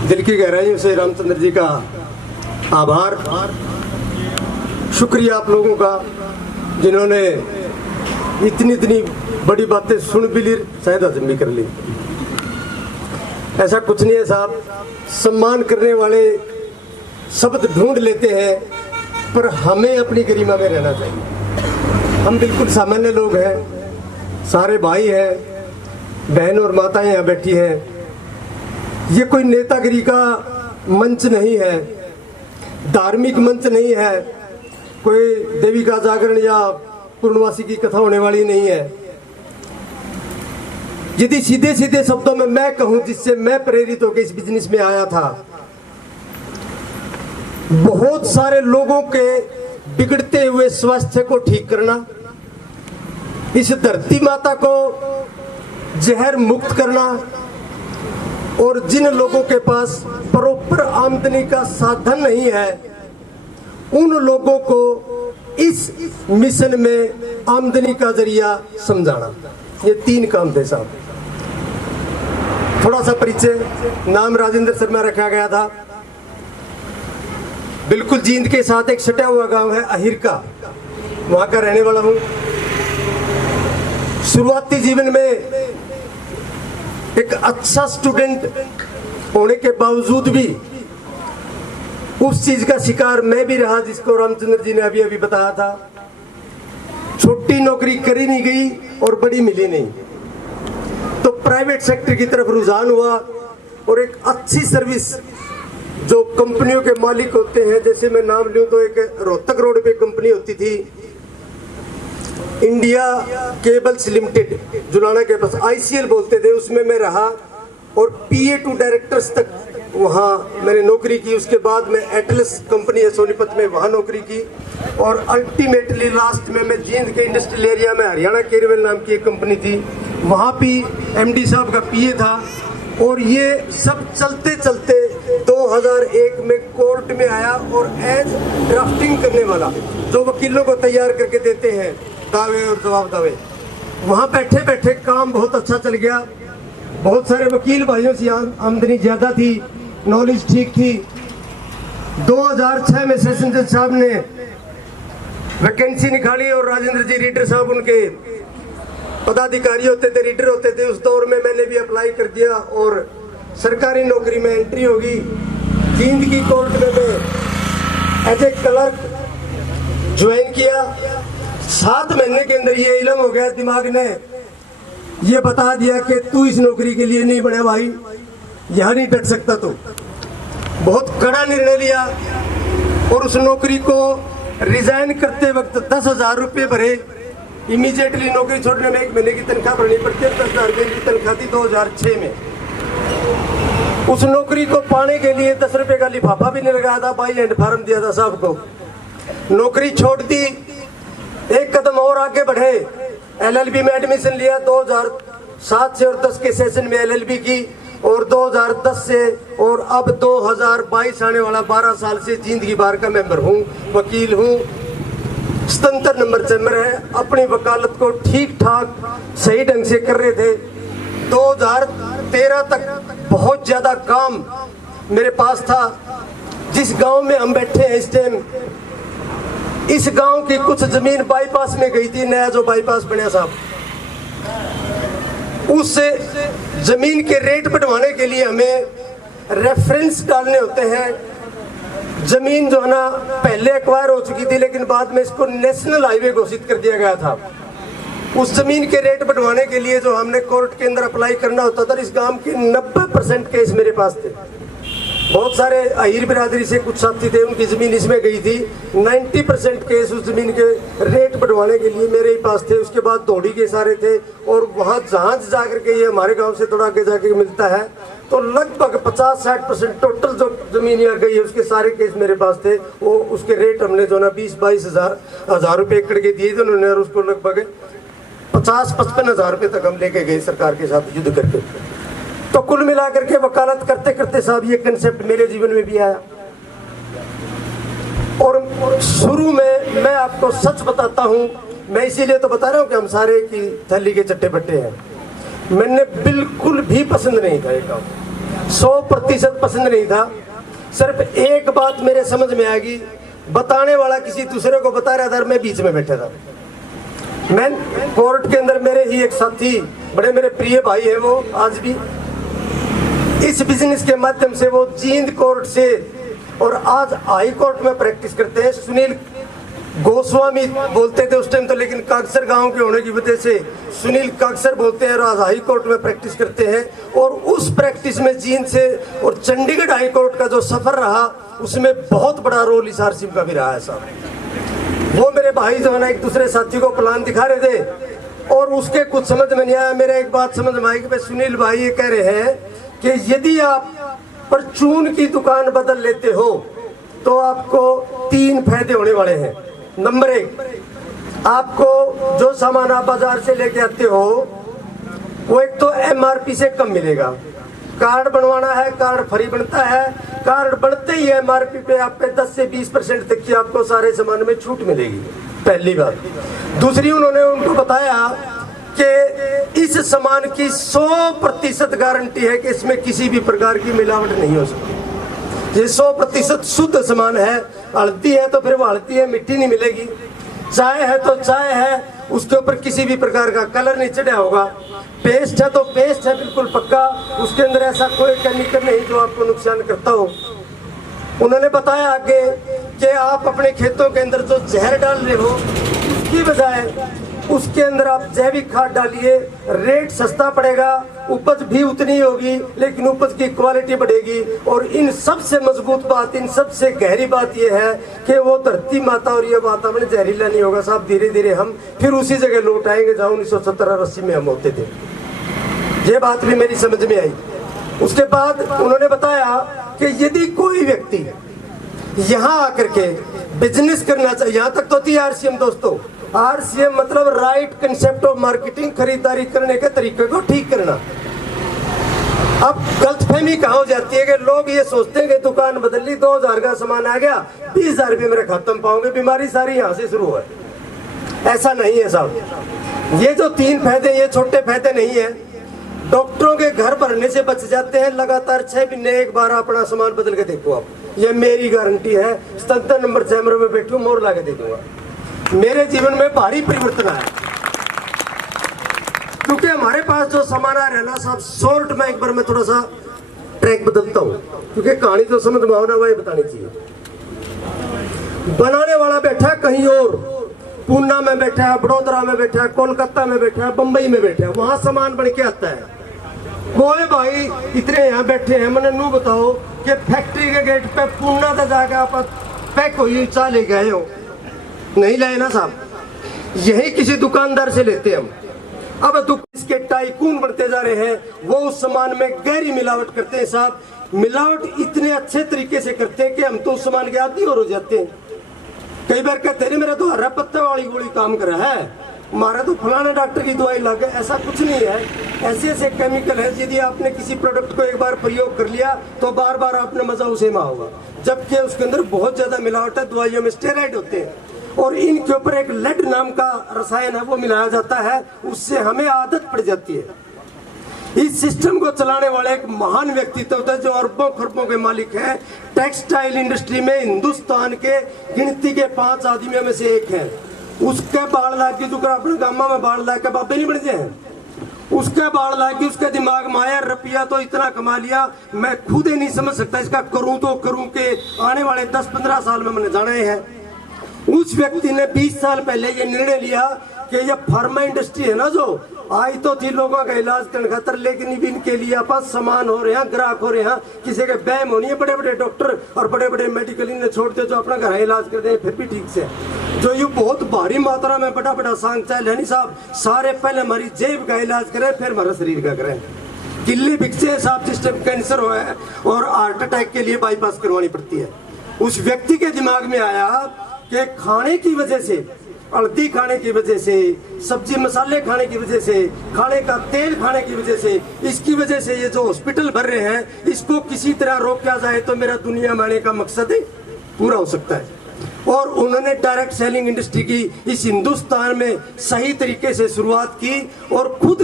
दिल की गहराइयों से रामचंद्र जी का आभार, शुक्रिया आप लोगों का जिन्होंने इतनी बड़ी बातें सुन भी ली, शायद हजम भी कर ली। ऐसा कुछ नहीं है साहब, सम्मान करने वाले शब्द ढूंढ लेते हैं, पर हमें अपनी गरिमा में रहना चाहिए। हम बिल्कुल सामान्य लोग हैं, सारे भाई हैं, बहन और माताएं यहाँ बैठी हैं। ये कोई नेतागिरी का मंच नहीं है, धार्मिक मंच नहीं है, कोई देवी का जागरण या पूर्णवासी की कथा होने वाली नहीं है। यदि सीधे सीधे शब्दों में मैं कहूं, जिससे मैं प्रेरित होकर इस बिजनेस में आया था, बहुत सारे लोगों के बिगड़ते हुए स्वास्थ्य को ठीक करना, इस धरती माता को जहर मुक्त करना, और जिन लोगों के पास प्रॉपर आमदनी का साधन नहीं है, उन लोगों को इस मिशन में आमदनी का जरिया समझाना। ये 3 काम थे साहब। थोड़ा सा परिचय, नाम राजेंद्र शर्मा रखा गया था। बिल्कुल जींद के साथ एक सटा हुआ गांव है अहिरका, वहां का रहने वाला हूं। शुरुआती जीवन में एक अच्छा स्टूडेंट होने के बावजूद भी उस चीज का शिकार मैं भी रहा जिसको रामचंद्र जी ने अभी अभी बताया था। छोटी नौकरी करी नहीं गई और बड़ी मिली नहीं, तो प्राइवेट सेक्टर की तरफ रुझान हुआ और एक अच्छी सर्विस जो कंपनियों के मालिक होते हैं, जैसे मैं नाम लूं तो एक रोहतक रोड पे कंपनी होती थी इंडिया केबल्स लिमिटेड, जुलाना के पास ICL बोलते थे, उसमें मैं रहा और PA2 डायरेक्टर्स तक वहाँ मैंने नौकरी की। उसके बाद मैं एटलस कंपनी है सोनीपत में, वहाँ नौकरी की और अल्टीमेटली लास्ट में मैं जींद के इंडस्ट्रियल एरिया में हरियाणा केरवेल नाम की एक कंपनी थी, वहाँ भी MD साहब का PA था। और ये सब चलते चलते 2001 में कोर्ट में आया और एज ड्राफ्टिंग करने वाला, जो वकीलों को तैयार करके देते हैं दावे और जवाब दावे, वहाँ बैठे बैठे काम बहुत अच्छा चल गया। बहुत सारे वकील भाइयों से आमदनी ज्यादा थी, नॉलेज ठीक थी। 2006 में सेशन जज साहब ने वैकेंसी निकाली और राजेंद्र जी रीडर साहब उनके पदाधिकारी होते थे, रीडर होते थे। उस दौर में मैंने भी अप्लाई कर दिया और सरकारी नौकरी में एंट्री होगी। जींद की कोर्ट में मैं एज ए क्लर्क ज्वाइन किया। 7 महीने के अंदर ये इलम हो गया, दिमाग ने ये बता दिया कि तू इस नौकरी के लिए नहीं बने भाई, यहाँ नहीं डट सकता। तो बहुत कड़ा निर्णय लिया और उस नौकरी को रिजाइन करते वक्त 10,000 रुपये भरे। इमीडिएटली नौकरी छोड़ने में 1 महीने की तनख्वाह भरनी पड़ती है। 10,000 की तनख्वाह थी 2006 में। उस नौकरी को पाने के लिए 10 रुपये का लिफाफा भी नहीं लगाया था, बाई हैंड फार्म दिया था साहब को। नौकरी छोड़ दी, एक कदम और आगे बढ़े, LLB में एडमिशन लिया। 2007 से और 10 के सेशन में LLB की और 2010 से और अब 2022 आने वाला 12 साल से जींद की बार का मेंबर हूँ, वकील हूँ। स्वतंत्र नंबर चैम्बर है, अपनी वकालत को ठीक ठाक सही ढंग से कर रहे थे। 2013 तक बहुत ज्यादा काम मेरे पास था। जिस गांव में हम बैठे हैं इस टाइम, इस गांव की कुछ जमीन बाईपास में गई थी, नया जो बाईपास बना साहब, उस जमीन के रेट बढ़वाने के लिए हमें रेफरेंस डालने होते हैं। जमीन जो है ना पहले एक्वायर हो चुकी थी, लेकिन बाद में इसको नेशनल हाईवे घोषित कर दिया गया था। उस जमीन के रेट बढ़वाने के लिए जो हमने कोर्ट के अंदर अप्लाई करना होता था, इस गांव के 90% केस मेरे पास थे। बहुत सारे अहीर बिरादरी से कुछ साथी थे, उनकी जमीन इसमें गई थी। 90% केस उस जमीन के रेट बढ़वाने के लिए मेरे ही पास थे। उसके बाद दौड़ी के सारे थे और वहाँ जहाँ जाकर के ये हमारे गांव से थोड़ा आगे जाके मिलता है, तो लगभग 50-60% टोटल जो जमीन यहाँ गई है उसके सारे केस मेरे पास थे। वो उसके रेट हमने जो ना 20-22 हजार रुपये एकड़ के दिए थे उन्होंने, और उसको लगभग 50-55 हजार रुपये तक हम लेके गए सरकार के साथ युद्ध करके। तो कुल मिलाकर के वकालत करते करते साहब ये कंसेप्ट मेरे जीवन में भी आया। और शुरू में मैं आपको सच बताता हूँ, मैं इसीलिए तो बता रहा हूँ कि हम सारे की थैली के चट्टे बट्टे हैं। मैंने बिल्कुल भी पसंद नहीं था ये काम, 100% पसंद नहीं था। सिर्फ एक बात मेरे समझ में आएगी, बताने वाला किसी दूसरे को बता रहा था, मैं बीच में बैठा था। मैं कोर्ट के अंदर मेरे ही एक साथी, बड़े मेरे प्रिय भाई है वो, आज भी इस बिजनेस के माध्यम से वो जींद कोर्ट से और आज हाई कोर्ट में प्रैक्टिस करते हैं। सुनील गोस्वामी बोलते थे उस टाइम तो, लेकिन कागसर गांव के होने की वजह से सुनील कागसर बोलते हैं और आज हाई कोर्ट में प्रैक्टिस करते हैं। और उस प्रैक्टिस में जींद से और चंडीगढ़ हाई कोर्ट का जो सफर रहा, उसमें बहुत बड़ा रोल हिसार सिंह का भी रहा है साहब। वो मेरे भाई जो है ना एक दूसरे साथी को प्लान दिखा रहे थे और उसके कुछ समझ में नहीं आया। मेरे एक बात समझ में आई कि भाई सुनील भाई ये कह रहे हैं कि यदि आप परचून की दुकान बदल लेते हो तो आपको 3 फायदे होने वाले हैं। नंबर 1, आपको जो सामान आप बाजार से लेके आते हो वो एक तो MRP से कम मिलेगा। कार्ड बनवाना है, कार्ड फ्री बनता है, कार्ड बनते ही MRP पे आपके 10 से 20% तक की आपको सारे सामान में छूट मिलेगी, पहली बात। दूसरी, उन्होंने उनको बताया कि इस सामान की 100% गारंटी है कि इसमें किसी भी प्रकार की मिलावट नहीं हो सकती। ये 100% शुद्ध सामान है। हल्दी है तो फिर वो हल्दी है, मिट्टी नहीं मिलेगी। चाय है तो चाय है, उसके ऊपर किसी भी प्रकार का कलर नहीं चढ़ा होगा। पेस्ट है तो पेस्ट है बिल्कुल पक्का, उसके अंदर ऐसा कोई केमिकल नहीं जो आपको नुकसान करता हो। उन्होंने बताया आगे कि आप अपने खेतों के अंदर जो जहर डाल रहे हो उसकी बजाय उसके अंदर आप जैविक खाद डालिए, रेट सस्ता पड़ेगा, उपज भी उतनी होगी लेकिन उपज की क्वालिटी बढ़ेगी। और इन सबसे मजबूत बात, इन सबसे गहरी बात यह है कि वो धरती माता और ये वातावरण जहरीला नहीं होगा साहब। धीरे धीरे हम फिर उसी जगह लौट आएंगे जहाँ 1970 और 80 में हम होते थे। ये बात भी मेरी समझ में आई। उसके बाद उन्होंने बताया कि यदि कोई व्यक्ति यहाँ आकर के बिजनेस करना चाहिए, यहाँ तक तो थी RCM दोस्तों। RCM मतलब राइट कंसेप्ट ऑफ मार्केटिंग, खरीदारी करने के तरीके को ठीक करना। अब गलतफहमी कहाँ हो जाती है कि लोग ये सोचते हैं कि दुकान बदल ली, 2000 का सामान आ गया, 20,000 रुपये मेरे खाते में पाओगे, बीमारी सारी यहाँ से शुरू है। ऐसा नहीं है साहब। ये जो 3 फायदे, ये छोटे फायदे नहीं है। डॉक्टरों के घर भरने से बच जाते हैं। लगातार 6 महीने एक बार अपना सामान बदल के देखो आप, ये मेरी गारंटी है। 77 नंबर चैम्बर में बैठूं, मोर ला के दे दूंगा। मेरे जीवन में भारी परिवर्तन आया क्योंकि हमारे पास जो सामान आ रहा है ना साहब, शॉर्ट में एक बार मैं थोड़ा सा ट्रैक बदलता हूँ क्योंकि कहानी तो समझ में होना वही बतानी चाहिए। बनाने वाला बैठा है कहीं और, पूना में बैठा है, बड़ोदरा में बैठा है, कोलकाता में बैठा है, बंबई में बैठा है, वहां सामान बन के आता है। वो भाई इतने यहाँ बैठे हैं, मैंने नू बताओ कि फैक्ट्री के गेट पे पूना तक जाकर आप पैक हुई चाय ले गए हो? नहीं लाए ना साहब, यही किसी दुकानदार से लेते हम। अब इसके टाइकून बढ़ते जा रहे हैं, वो उस सामान में गहरी मिलावट करते हैं साहब। मिलावट इतने अच्छे तरीके से करते हैं कि हम तो उस सामान के आदी और हो जाते हैं। कई बार कहते हैं मेरा तो हरा पत्ते वाली गोली काम कर रहा है, हमारा तो फलाना डॉक्टर की दवाई लग गई। ऐसा कुछ नहीं है। ऐसे ऐसे केमिकल है, यदि आपने किसी प्रोडक्ट को एक बार प्रयोग कर लिया तो बार बार आपने मजा उसे में होगा, जबकि उसके अंदर बहुत ज्यादा मिलावट है। दवाइयों में स्टेरॉइड होते हैं और इनके ऊपर एक लेड नाम का रसायन है, वो मिलाया जाता है, उससे हमें आदत पड़ जाती है। इस सिस्टम को चलाने वाले एक महान व्यक्तित्व थे जो अरबों खरबों के मालिक हैं। टेक्सटाइल इंडस्ट्री में हिंदुस्तान के गिनती के 5 आदमियों में से एक है। उसके बाल ला के जो अपने गामा में बाल ला के बाबे नहीं बन जाए हैं, उसके बाल ला के उसके दिमाग में आया रुपया तो इतना कमा लिया, मैं खुद ही नहीं समझ सकता इसका करूं तो करूं के आने वाले 10-15 साल में मैंने जाना है। उस व्यक्ति ने 20 साल पहले ये निर्णय लिया कि ये फार्मा इंडस्ट्री है ना, जो आई तो थी लोगों का इलाज करने खातर, लेकिन इनके लिए आप सामान हो रहे हैं, ग्राहक हो रहे हैं, किसी के बैम होनी है। बड़े बड़े डॉक्टर और बड़े बड़े मेडिकल इन्हें छोड़ते जो अपना घर इलाज करते हैं फिर भी ठीक से। जो ये बहुत भारी मात्रा में बड़ा बड़ा सांग चाल है नहीं साहब, सारे पहले हमारी जेब का इलाज करें फिर हमारा शरीर का करें। किले बिकते साहब, जिससे कैंसर हुआ है और हार्ट अटैक के लिए बाईपास करवानी पड़ती है। उस व्यक्ति के दिमाग में आया कि खाने की वजह से, हल्दी खाने की वजह से, सब्जी मसाले खाने की वजह से, खाने का तेल खाने की वजह से, इसकी वजह से ये जो हॉस्पिटल भर रहे हैं, इसको किसी तरह रोका जाए तो मेरा दुनिया में आने का मकसद पूरा हो सकता है। और उन्होंने डायरेक्ट सेलिंग इंडस्ट्री की इस हिंदुस्तान में सही तरीके से शुरुआत की और खुद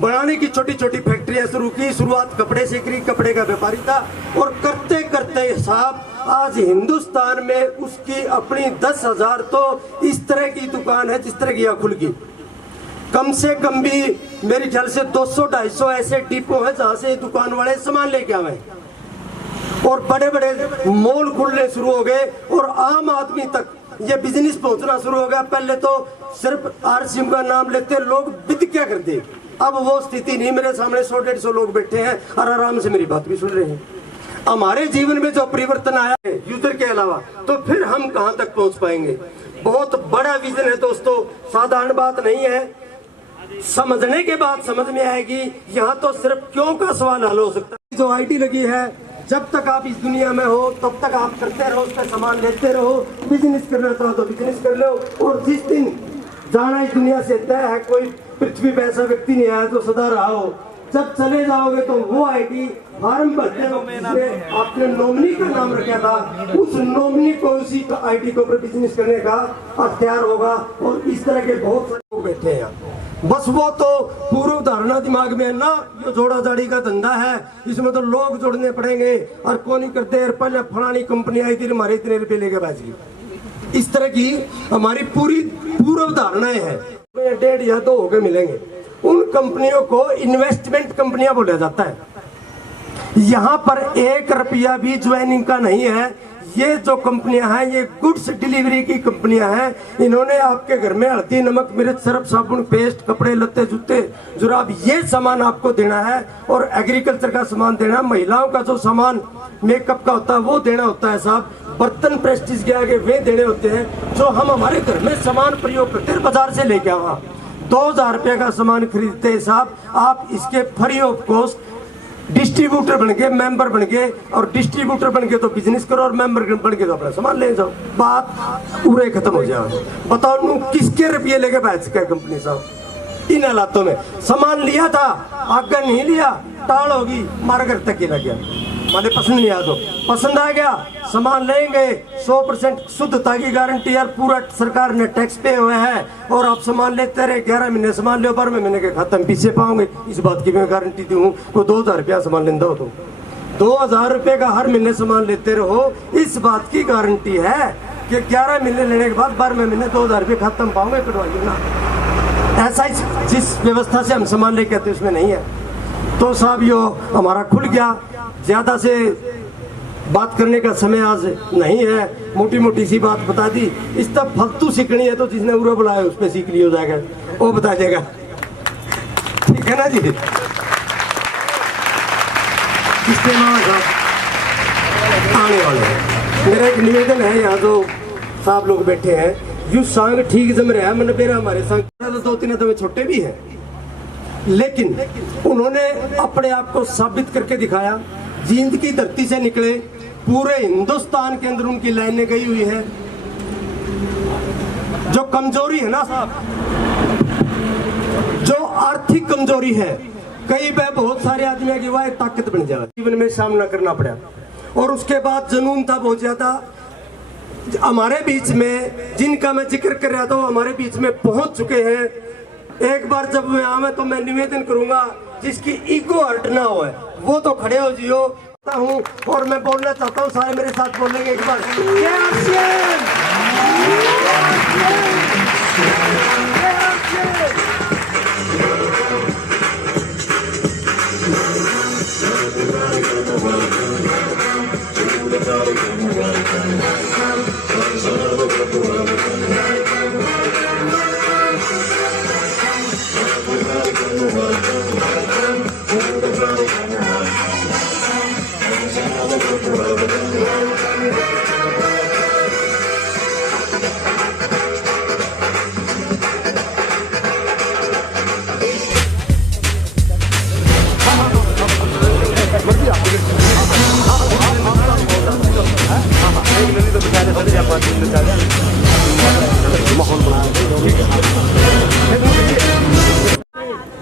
बनाने की छोटी छोटी फैक्ट्रियां शुरू की। शुरुआत कपड़े से करी, कपड़े का व्यापारी था और करते करते साहब आज हिंदुस्तान में उसकी अपनी 10,000 तो इस तरह की दुकान है जिस तरह की खुल गई। कम से कम भी मेरे ख्याल से 200-250 ऐसे डिपो हैं जहां से दुकान वाले सामान लेके आए और बड़े बड़े मॉल खुलने शुरू हो गए और आम आदमी तक ये बिजनेस पहुंचना शुरू हो गया। पहले तो सिर्फ RCM का नाम लेते लोग बिद क्या करते, अब वो स्थिति नहीं। मेरे सामने 100-150 लोग बैठे हैं और आराम से मेरी बात भी सुन रहे हैं। हमारे जीवन में जो परिवर्तन आया है यूजर के अलावा, तो फिर हम कहां तक पहुंच पाएंगे। बहुत बड़ा विजन है दोस्तों, साधारण बात नहीं है। समझने के बाद समझ में आएगी। यहाँ तो सिर्फ क्यों का सवाल हल हो सकता है। जो ID लगी है, जब तक आप इस दुनिया में हो तब तक आप करते रहो, उसका सामान लेते रहो। बिजनेस करना चाहो तो बिजनेस कर लो। और जिस दिन जाना इस दुनिया से तय है, कोई पृथ्वी पे ऐसा व्यक्ति नहीं आया तो सदा रहा हो। जब चले जाओगे तो वो ID फॉर्म भरते आपने नॉमिनी का नाम रखा था, उस नॉमिनी को उसी ID के ऊपर बिजनेस करने का अख्तियार होगा। और इस तरह के बहुत सारे लोग बैठे हैं यहाँ। बस वो तो पूर्व धारणा दिमाग में है ना, जो जोड़ा जाड़ी का धंधा है इसमें तो लोग जोड़ने पड़ेंगे और कौन नहीं करते यार, पहले फलानी कंपनी आई थी हमारे इतने रुपए लेके बैच गई। इस तरह की हमारी पूरी पूर्व धारणाएं हैं। 1.5 या 2 होके मिलेंगे। उन कंपनियों को इन्वेस्टमेंट कंपनियां बोला जाता है। यहाँ पर 1 रुपया भी ज्वाइनिंग का नहीं है। ये जो कंपनियां हैं ये गुड्स डिलीवरी की कंपनियां हैं। इन्होंने आपके घर में हल्दी, नमक, मिर्च, सर्फ, साबुन, पेस्ट, कपड़े लत्ते, जूते, जुराब ये सामान आपको देना है और एग्रीकल्चर का सामान देना। महिलाओं का जो सामान मेकअप का होता है वो देना होता है साहब। बर्तन प्रेस्टीज के आगे वे देने होते हैं जो हम हमारे घर में सामान प्रयोग करते हैं। बाजार से लेके आवा 2000 रुपये का सामान खरीदते हैं साहब, आप इसके फ्री ऑफ कॉस्ट डिस्ट्रीब्यूटर बन गए, मेंबर बन गए, और डिस्ट्रीब्यूटर बन गए तो बिजनेस करो और मेंबर बन गए तो अपना सामान ले जाओ। बात पूरे खत्म हो जाए। बताओ नू किसके रुपये लेके बैठ सके कंपनी साहब। इन हालातों में सामान लिया था, आगे नहीं लिया, टाल होगी, मारा घर तक ही लग गया। माने पसंद नहीं आया तो पसंद आ गया, सामान लेंगे 100% शुद्धता की गारंटी यार, पूरा सरकार ने टैक्स पे हुआ है और आप सामान लेते रहे। 11 महीने सामान लो, 12वें महीने के खत्म पीछे पाओगे, इस बात की मैं गारंटी दी हूँ। कोई 2000 रुपया सामान लेंदा हो तो 2000 रुपये का हर महीने सामान लेते रहो, इस बात की गारंटी है कि 11 महीने लेने के बाद 12वें महीने 2000 रुपये खत्म पाओगे, कटवाइए ना। ऐसा जिस व्यवस्था से हम सामान लेके आते उसमें नहीं है। तो साहब यो हमारा खुल गया, ज्यादा से बात करने का समय आज नहीं है, मोटी मोटी सी बात बता दी। इस तब फालतू सीखनी है तो जिसने उरा बुलाया उस पर सीख ली हो जाएगा, वो बता देगा, ठीक है ना जी। इसके आने वाले मेरा एक निवेदन है, यहाँ जो साहब लोग बैठे हैं, यू सांग ठीक जम रहा है, मन मेरा हमारे संग 2-3 तो छोटे भी हैं, लेकिन उन्होंने अपने आप को साबित करके दिखाया। जींद की धरती से निकले, पूरे हिंदुस्तान के अंदर उनकी लाइनें गई हुई है। जो कमजोरी है ना साहब, जो आर्थिक कमजोरी है, कई बार बहुत सारे आदमी की वह ताकत बन जाए, जीवन में सामना करना पड़ा। और उसके बाद जुनून था बहुत ज्यादा। हमारे बीच में जिनका मैं जिक्र कर रहा था वो हमारे बीच में पहुंच चुके हैं। एक बार जब मैं आवे तो मैं निवेदन करूंगा, जिसकी ईगो हर्ट ना हो वो तो खड़े हो जियो हूँ। और मैं बोलना चाहता हूँ, सारे मेरे साथ बोलेंगे एक बार,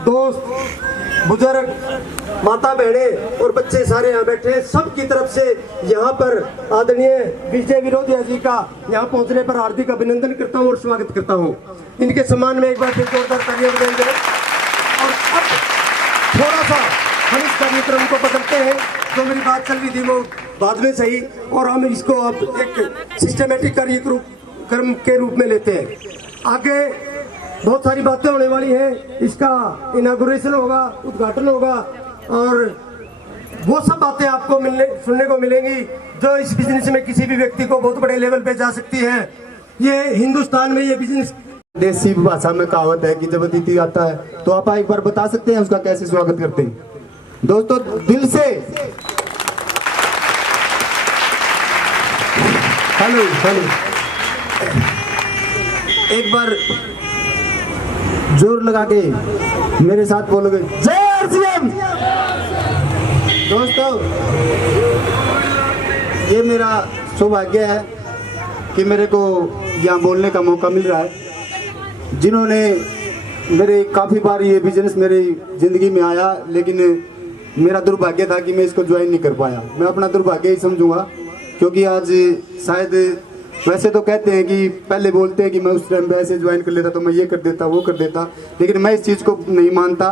दोस्त, बुजुर्ग, माता बहने और बच्चे सारे यहाँ बैठे हैं, सबकी तरफ से यहाँ पर आदरणीय विजय विरोधिया जी का यहाँ पहुँचने पर हार्दिक अभिनंदन करता हूँ और स्वागत करता हूँ। इनके सम्मान में एक बार फिर जोरदार तालियां बजाएंगे। और अब थोड़ा सा हम इस कार्यक्रम को बदलते हैं, जो मेरी बात चल रही थी वो बाद में सही, और हम इसको अब एक सिस्टमेटिक कार्यक्रम के रूप में लेते हैं। आगे बहुत सारी बातें होने वाली हैं, इसका इनागुरेशन होगा, उद्घाटन होगा, और वो सब बातें आपको सुनने को मिलेंगी जो इस बिजनेस में किसी भी व्यक्ति को बहुत बड़े लेवल पे जा सकती है। ये हिंदुस्तान में ये बिजनेस, देसी भाषा में कहावत है कि जब अतिथि आता है तो आप एक बार बता सकते हैं उसका कैसे स्वागत करते हैं। दोस्तों दिल से हेलो हेलो, एक बार जोर लगा के मेरे साथ बोलोगे जय आरसीएम। दोस्तों ये मेरा सौभाग्य है कि मेरे को यहाँ बोलने का मौका मिल रहा है। जिन्होंने मेरे काफ़ी बार ये बिजनेस मेरी ज़िंदगी में आया, लेकिन मेरा दुर्भाग्य था कि मैं इसको ज्वाइन नहीं कर पाया। मैं अपना दुर्भाग्य ही समझूंगा, क्योंकि आज शायद वैसे तो कहते हैं कि पहले बोलते हैं कि मैं उस टाइम पे ऐसे ज्वाइन कर लेता तो मैं ये कर देता वो कर देता, लेकिन मैं इस चीज़ को नहीं मानता।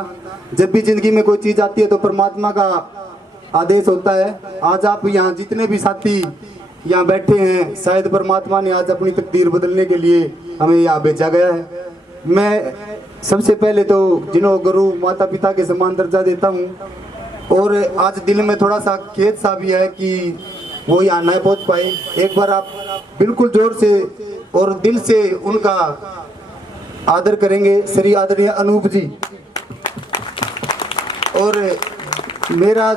जब भी ज़िंदगी में कोई चीज़ आती है तो परमात्मा का आदेश होता है। आज आप यहाँ जितने भी साथी यहाँ बैठे हैं, शायद परमात्मा ने आज अपनी तकदीर बदलने के लिए हमें यहाँ भेजा गया है। मैं सबसे पहले तो जिन्हों गुरु माता पिता के समान दर्जा देता हूँ, और आज दिल में थोड़ा सा खेद सा भी है कि वो यहाँ न पहुँच पाए। एक बार आप बिल्कुल जोर से और दिल से उनका आदर करेंगे, श्री आदरणीय अनूप जी। और मेरा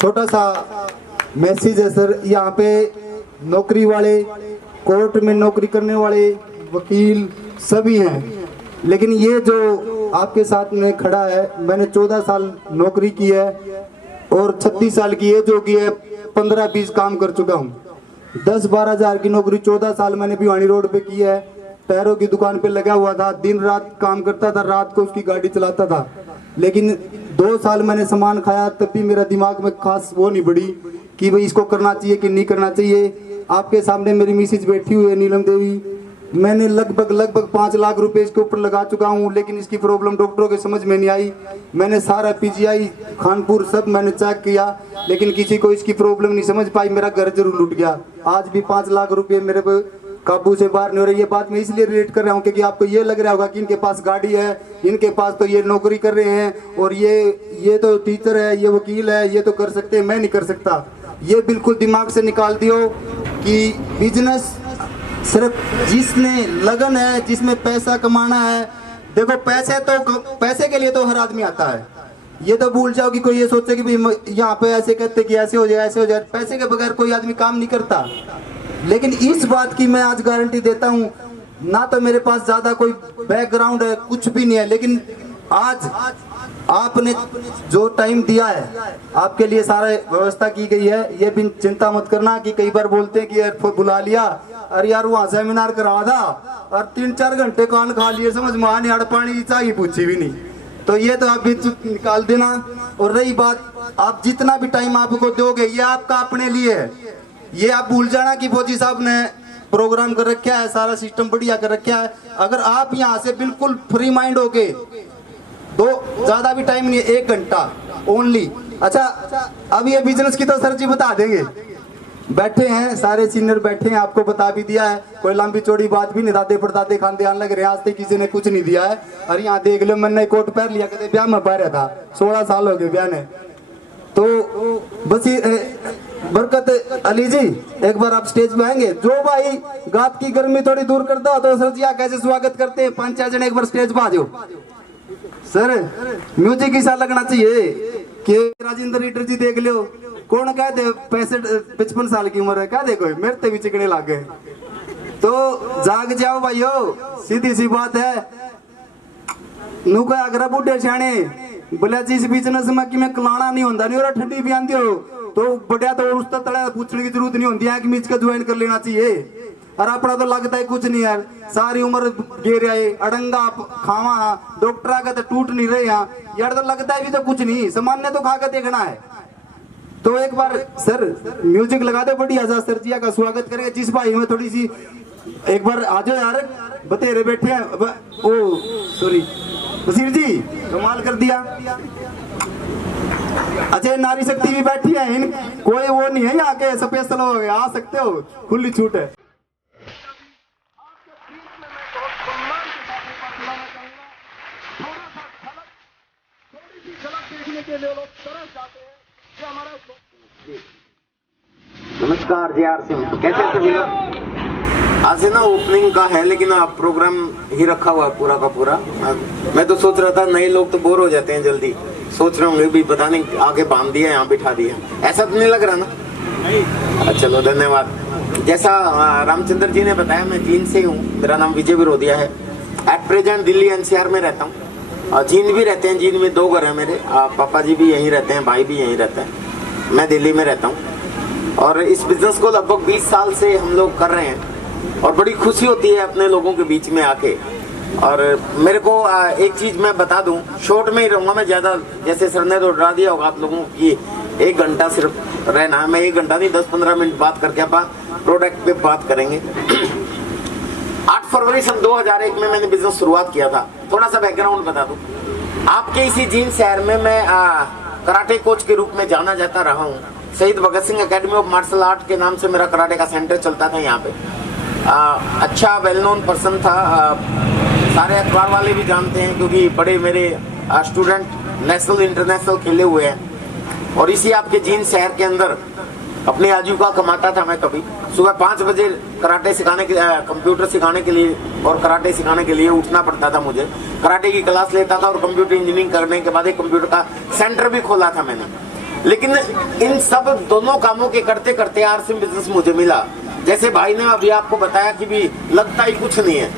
छोटा सा मैसेज है सर, यहाँ पे नौकरी वाले, कोर्ट में नौकरी करने वाले, वकील सभी हैं, लेकिन ये जो आपके साथ में खड़ा है, मैंने 14 साल नौकरी की है और 36 साल की एज हो गई है, 15-20 काम कर चुका हूँ। 10-12 हज़ार की नौकरी 14 साल मैंने भिवानी रोड पे की है। टायरों की दुकान पे लगा हुआ था, दिन रात काम करता था, रात को उसकी गाड़ी चलाता था। लेकिन 2 साल मैंने सामान खाया, तब भी मेरा दिमाग में खास वो नहीं बढ़ी कि भाई इसको करना चाहिए कि नहीं करना चाहिए। आपके सामने मेरी मिसेज बैठी हुई है नीलम देवी, मैंने लगभग 5 लाख रुपए इसके ऊपर लगा चुका हूँ, लेकिन इसकी प्रॉब्लम डॉक्टरों के समझ में नहीं आई। मैंने सारा पीजीआई खानपुर सब मैंने चेक किया, लेकिन किसी को इसकी प्रॉब्लम नहीं समझ पाई। मेरा घर जरूर लूट गया। आज भी 5 लाख रुपए मेरे को काबू से बाहर नहीं हो रही। ये बात मैं इसलिए रिलेट कर रहा हूँ क्योंकि आपको ये लग रहा होगा कि इनके पास गाड़ी है, इनके पास तो ये नौकरी कर रहे हैं, और ये तो टीचर है, ये वकील है, ये तो कर सकते हैं, मैं नहीं कर सकता। ये बिल्कुल दिमाग से निकाल दियो कि बिजनेस सिर्फ जिसने लगन है, जिसमें पैसा कमाना है। देखो पैसे के लिए तो हर आदमी आता है। ये तो भूल जाओ कि कोई ये सोचे कि भाई यहाँ पे ऐसे कहते कि ऐसे हो जाए ऐसे हो जाए। पैसे के बगैर कोई आदमी काम नहीं करता। लेकिन इस बात की मैं आज गारंटी देता हूँ, ना तो मेरे पास ज्यादा कोई बैकग्राउंड है, कुछ भी नहीं है, लेकिन आज आपने जो टाइम दिया है, आपके लिए सारा व्यवस्था की गई है। ये भी चिंता मत करना कि कई बार बोलते हैं कि बुला लिया, अरे यार वहां सेमिनार करा था और 3-4 घंटे कान खा लिए, समझ में आने अड़ पानी चाहिए पूछी भी नहीं। तो ये तो आप भी निकाल देना। और रही बात, आप जितना भी टाइम आपको दोगे ये आपका अपने लिए है। ये आप भूल जाना कि फौजी साहब ने प्रोग्राम कर रखा है, सारा सिस्टम बढ़िया कर रखा है। अगर आप यहाँ से बिल्कुल फ्री माइंड होके, तो ज्यादा भी टाइम नहीं है, 1 घंटा ओनली। अच्छा, अब ये बिजनेस की तो सर जी बता देंगे, बैठे हैं सारे सीनियर बैठे हैं, आपको बता भी दिया है। कोई लंबी चौड़ी बात भी नहीं, दादे परदादे खानदे आने लग रहे, आज तक किसी ने कुछ नहीं दिया है। अरे यहाँ देख लो, मैंने कोट पहन लिया, कहते ब्याह में पहना था, 16 साल हो गए ब्याह ने। तो बस बरकत अली जी, एक बार आप स्टेज पे आएंगे। जो भाई गात की गर्मी थोड़ी दूर कर दो, तो सर जी कैसे स्वागत करते हैं। 5-4 जने एक बार स्टेज पे आ जाओ। सर म्यूजिक ऐसा लगना चाहिए कि राजेंद्र रीटर जी देख लो, कौन कह दे 65-55 साल की उम्र है, कह दे कोई, मेरे ते भी चिकने लाग गए। तो जाग जाओ भाइयों, सीधी सी बात है। नू कोई अगर बूढ़े सियाने बोले जिस बिजनेस में कि मैं कलाना नहीं होता नहीं, और ठंडी भी आती हो तो बढ़िया, तो उस तले पूछने की जरूरत नहीं होती है कि मीच का ज्वाइन कर लेना चाहिए। और अपना तो लगता है कुछ नहीं यार, सारी उम्र गिर आए अड़ंगा खावा, डॉक्टर आगे तो टूट नहीं रहे यहाँ यार, तो लगता है भी तो कुछ नहीं, सामान्य तो खा कर देखना है। तो एक बार सर म्यूजिक लगा दे बढ़िया सा, सर जिया का स्वागत करेंगे। जिस भाई में थोड़ी सी एक बार आ जाओ यार, बतेरे बैठे हैं। ओ सॉरी वसीर जी, कमाल कर दिया। अच्छा, नारी शक्ति भी बैठी है, इन कोई वो नहीं है यहाँ के स्पेशल हो गए, आ सकते हो, खुली छूट है। नमस्कार जी, आर सिंह, कैसे हैं सभी लोग? आज से ना ओपनिंग का है, लेकिन आप प्रोग्राम ही रखा हुआ है पूरा का पूरा। मैं तो सोच रहा था नए लोग तो बोर हो जाते हैं जल्दी, सोच रहे होंगे भी पता नहीं आगे बांध दिया यहाँ बिठा दिया, ऐसा तो नहीं लग रहा ना? नहीं। चलो धन्यवाद। जैसा रामचंद्र जी ने बताया, मैं जींद से हूँ, मेरा नाम विजय विरोधिया है। एट प्रेजेंट दिल्ली NCR में रहता हूँ, और जींद भी रहते हैं। जींद में 2 घर हैं मेरे, पापा जी भी यहीं रहते हैं, भाई भी यहीं रहते हैं, मैं दिल्ली में रहता हूँ। और इस बिजनेस को लगभग 20 साल से हम लोग कर रहे हैं, और बड़ी खुशी होती है अपने लोगों के बीच में आके। और मेरे को एक चीज मैं बता दूं, शॉर्ट में ही रहूंगा मैं, ज्यादा जैसे सर ने तो डरा दिया होगा आप लोगों की 1 घंटा सिर्फ रहना है। मैं 1 घंटा नहीं, 10-15 मिनट बात करके आप प्रोडक्ट पे बात करेंगे। 8 फरवरी सन 2001 में मैंने बिजनेस शुरुआत किया था। थोड़ा सा बैकग्राउंड बता दूं, आपके इसी जींद शहर में मैं कराटे कोच के रूप में जाना जाता रहा हूँ। Shaheed Bhagat Singh academy of martial art के नाम से मेरा कराटे का सेंटर चलता था यहाँ पे। अच्छा वेल नोन पर्सन था, सारे अखबार वाले भी जानते हैं क्योंकि बड़े मेरे स्टूडेंट नेशनल इंटरनेशनल खेले हुए हैं। और इसी आपके जींद शहर के अंदर अपनी आजीविका कमाता था मैं। कभी सुबह 5 बजे कराटे सिखाने के कंप्यूटर सिखाने के लिए और कराटे सिखाने के लिए उठना पड़ता था मुझे। कराटे की क्लास लेता था और कंप्यूटर इंजीनियरिंग करने के बाद एक कंप्यूटर का सेंटर भी खोला था मैंने। लेकिन इन सब दोनों कामों के करते करते आरसीएम बिजनेस मुझे मिला। जैसे भाई ने अभी आपको बताया कि भी लगता ही कुछ नहीं है,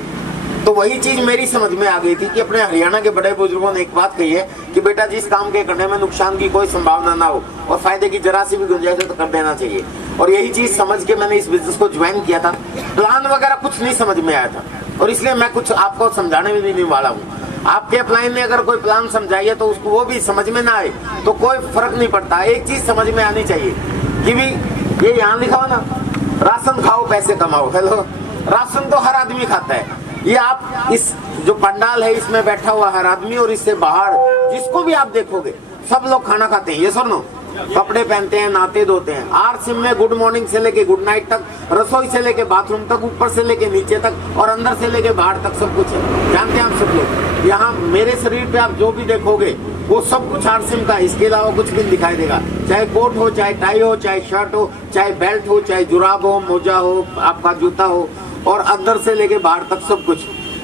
तो वही चीज मेरी समझ में आ गई थी कि अपने हरियाणा के बड़े बुजुर्गों ने एक बात कही है कि बेटा जिस काम के करने में नुकसान की कोई संभावना ना हो और फायदे की जरा सी भी गुंजाइश है तो कर देना चाहिए। और यही चीज समझ के मैंने इस बिजनेस को ज्वाइन किया था। प्लान वगैरह कुछ नहीं समझ में आया था और इसलिए मैं कुछ आपको समझाने में भी नहीं वाला हूँ। आपके अपलाइन ने अगर कोई प्लान समझाइए तो उसको वो भी समझ में ना आए तो कोई फर्क नहीं पड़ता। एक चीज समझ में आनी चाहिए कि भी ये यहाँ लिखा हो ना, राशन खाओ पैसे कमाओ। हेलो, राशन तो हर आदमी खाता है। ये आप इस जो पंडाल है इसमें बैठा हुआ हर आदमी और इससे बाहर जिसको भी आप देखोगे सब लोग खाना खाते हैं। ये सुनो, कपड़े पहनते हैं, नहाते धोते हैं। आरसीएम में गुड मॉर्निंग से लेके गुड नाइट तक, रसोई से लेके बाथरूम तक, ऊपर से लेके नीचे तक और अंदर से लेके बाहर तक सब कुछ है। जानते हैं आप सब लोग। यहाँ मेरे शरीर पे आप जो भी देखोगे वो सब कुछ आरसीएम का, इसके अलावा कुछ भी दिखाई देगा। चाहे कोट हो, चाहे टाई हो, चाहे शर्ट हो, चाहे बेल्ट हो, चाहे जुराब हो, मोजा हो, आपका जूता हो और अंदर से लेके बाहर तक सब कुछ।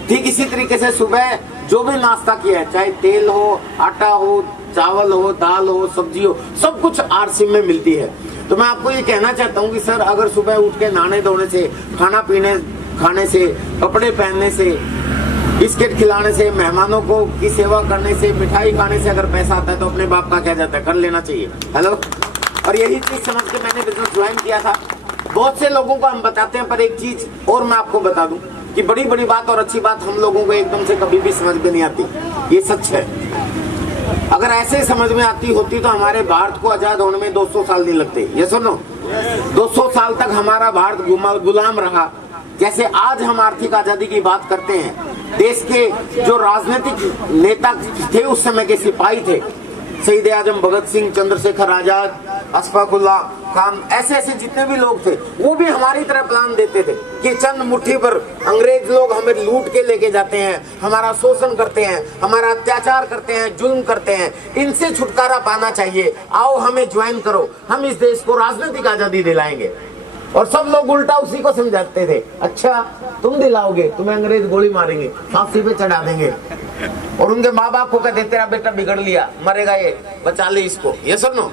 ठीक इसी तरीके से सुबह जो भी नाश्ता किया है, चाहे तेल हो, आटा हो, चावल हो, दाल हो, सब्जी हो, सब कुछ आरसीएम में मिलती है। तो मैं आपको ये कहना चाहता हूँ कि सर अगर सुबह उठ के नहाने धोने से, खाना पीने खाने से, कपड़े पहनने से, बिस्किट खिलाने से, मेहमानों को की सेवा करने से, मिठाई खाने से अगर पैसा आता है तो अपने बाप का क्या जाता है, कर लेना चाहिए। हेलो, और यही चीज समझ के मैंने बिजनेस ज्वाइन किया था। बहुत से लोगों को हम बताते हैं, पर एक चीज और मैं आपको बता दूं कि बड़ी बड़ी बात और अच्छी बात हम लोगों को एकदम से कभी भी समझ में नहीं आती। ये सच है। अगर ऐसे समझ में आती होती तो हमारे भारत को आजाद होने में 200 साल नहीं लगते। ये सुनो, 200 साल तक हमारा भारत गुलाम रहा। जैसे आज हम आर्थिक आजादी की बात करते हैं, देश के जो राजनीतिक नेता थे उस समय के सिपाही थे, शहीद आजम भगत सिंह, चंद्रशेखर आजाद, अशफाकुल्ला खान, ऐसे ऐसे जितने भी लोग थे वो भी हमारी तरह प्लान देते थे कि चंद मुट्ठी पर अंग्रेज लोग हमें लूट के लेके जाते हैं, हमारा शोषण करते हैं, हमारा अत्याचार करते हैं, जुल्म करते हैं, इनसे छुटकारा पाना चाहिए, आओ हमें ज्वाइन करो, हम इस देश को राजनीतिक आजादी दिलाएंगे। और सब लोग उल्टा उसी को समझाते थे, अच्छा तुम दिलाओगे, तुम्हें अंग्रेज गोली मारेंगे, फांसी पे चढ़ा देंगे और उनके माँ बाप को कहते तेरा बेटा बिगड़ लिया, मरेगा ये, बचा ले इसको। ये सुनो,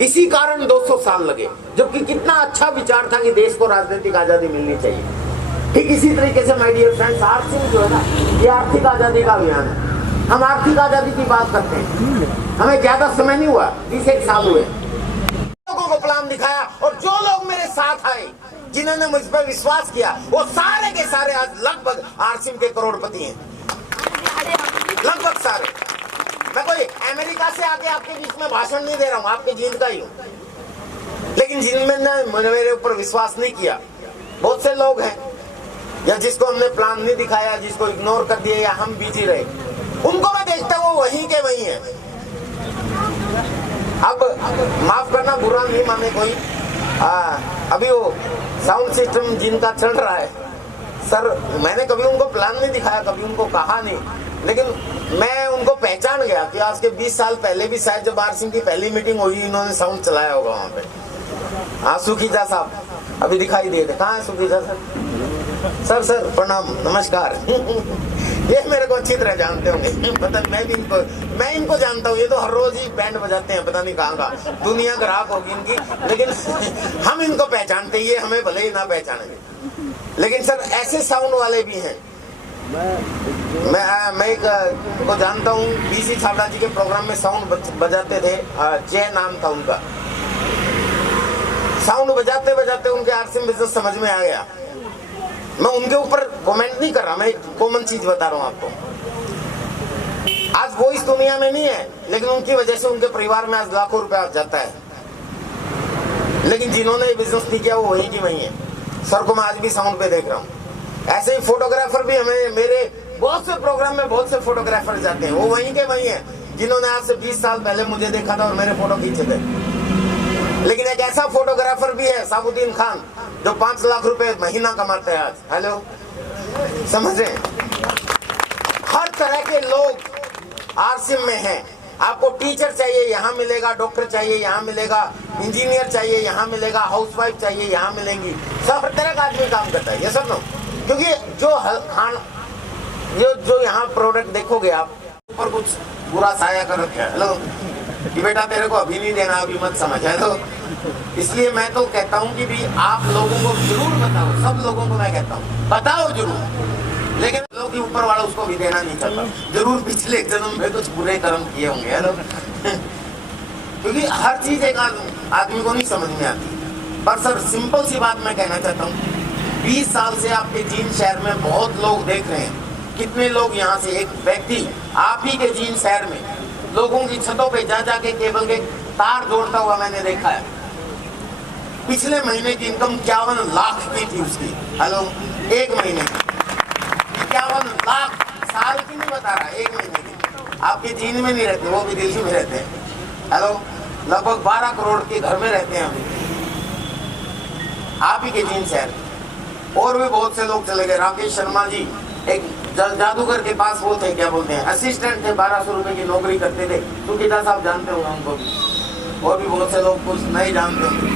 इसी कारण 200 साल लगे, जबकि कितना अच्छा विचार था कि देश को राजनीतिक आजादी मिलनी चाहिए। ठीक इसी तरीके से माय डियर फ्रेंड्स, आरसीएम जो है ना, ये आर्थिक आजादी का अभियान है। हम आर्थिक आजादी की बात करते हैं, हमें ज्यादा समय नहीं हुआ, 20 साल हुए। लोगों को प्लान दिखाया और जो लोग मेरे साथ आए, जिन्होंने मुझ पर विश्वास किया, वो सारे के सारे आज लगभग आरसीएम के करोड़पति हैं, लगभग सारे। मैं कोई अमेरिका से आके आपके बीच में भाषण नहीं दे रहा हूँ, आपके जींद का ही हूँ। लेकिन जिनमें मेरे ऊपर विश्वास नहीं किया, बहुत से लोग हैं, या जिसको हमने प्लान नहीं दिखाया, जिसको इग्नोर कर दिया या हम बिजी रहे, उनको मैं देखता हूँ वहीं के वहीं है। अब माफ करना, बुरा नहीं माने कोई, अभी वो साउंड सिस्टम जिनका चल रहा है, सर मैंने कभी उनको प्लान नहीं दिखाया, कभी उनको कहा नहीं, लेकिन मैं उनको पहचान गया कि आज के 20 साल पहले भी शायद जब आरसीएम की पहली मीटिंग हुई, इन्होंने साउंड चलाया होगा वहां पे। हाँ, सुखीजा साहब अभी दिखाई दे रहे, कहाँ है सुखीजा सर? सर सर प्रणाम, नमस्कार। ये मेरे को अच्छी तरह जानते होंगे, पता मैं इनको जानता हूँ। ये तो हर रोज ही बैंड बजाते हैं, पता नहीं कहाँ का दुनिया ग्राहक होगी इनकी, लेकिन हम इनको पहचानते, ये हमें भले ही ना पहचाने। लेकिन सर ऐसे साउंड वाले भी हैं। मैं एक को जानता हूँ, बीसी छाबड़ा जी के प्रोग्राम में साउंड बजाते थे, जय नाम था उनका। साउंड बजाते बजाते उनके आरसीएम बिजनेस समझ में आ गया। मैं उनके ऊपर कमेंट नहीं कर रहा, मैं एक कॉमन चीज बता रहा हूँ आपको। आज वो इस दुनिया में नहीं है, लेकिन उनकी वजह से उनके परिवार में आज लाखों रुपया जाता है। लेकिन जिन्होंने बिजनेस नहीं किया वो वही की वही है। सर को मैं आज भी साउंड पे देख रहा हूँ। ऐसे ही फोटोग्राफर भी हमें, मेरे बहुत से प्रोग्राम में बहुत से फोटोग्राफर जाते हैं, वो वहीं के वहीं हैं जिन्होंने आज से 20 साल पहले मुझे देखा था और मेरे फोटो खींचे थे। लेकिन एक ऐसा फोटोग्राफर भी है साबुद्दीन खान, जो 5 लाख रुपए महीना कमाते हैं आज। हेलो, समझ रहे हैं? हर तरह के लोग आरसीएम में हैं। आपको टीचर चाहिए यहाँ मिलेगा, डॉक्टर चाहिए यहाँ मिलेगा, इंजीनियर चाहिए यहाँ मिलेगा, हाउसवाइफ चाहिए यहाँ मिलेंगी। सब हर तरह का आदमी काम करता है, ये सब नो। क्योंकि जो यहाँ प्रोडक्ट देखोगे आप, ऊपर कुछ बुरा साया कर रखा है। हेलो, कि बेटा तेरे को अभी नहीं देना, अभी मत समझ। हेलो, इसलिए मैं तो कहता हूँ कि भी आप लोगों को जरूर बताओ, सब लोगों को मैं कहता हूँ बताओ जरूर, लेकिन लोग ऊपर वाला उसको भी देना नहीं चाहता। जरूर पिछले जन्म में कुछ बुरे कर्म किए होंगे। हेलो, क्योंकि हर चीज एक आदमी को नहीं समझ में आती। पर सर सिंपल सी बात मैं कहना चाहता हूँ, 20 साल से आपके जींद शहर में बहुत लोग देख रहे हैं। कितने लोग यहाँ से, एक व्यक्ति आप ही के जींद शहर में लोगों की छतों पे जा जाके केबल के तार जोड़ता हुआ मैंने देखा है। पिछले महीने की इनकम 51 लाख की थी उसकी। हेलो, एक महीने की 51 लाख, साल की नहीं बता रहा, एक महीने की। आपके जींद में नहीं रहते, वो भी दिल्ली में रहते हैं। हेलो, लगभग 12 करोड़ के घर में रहते हैं अभी, आप ही के जींद शहर। और भी बहुत से लोग चले गए। राकेश शर्मा जी एक जादूगर के पास वो थे, क्या बोलते हैं, असिस्टेंट थे, 1200 रुपए की नौकरी करते थे। सुकीता साहब जानते होंगे उनको भी, और भी बहुत से लोग कुछ नहीं जानते होंगे।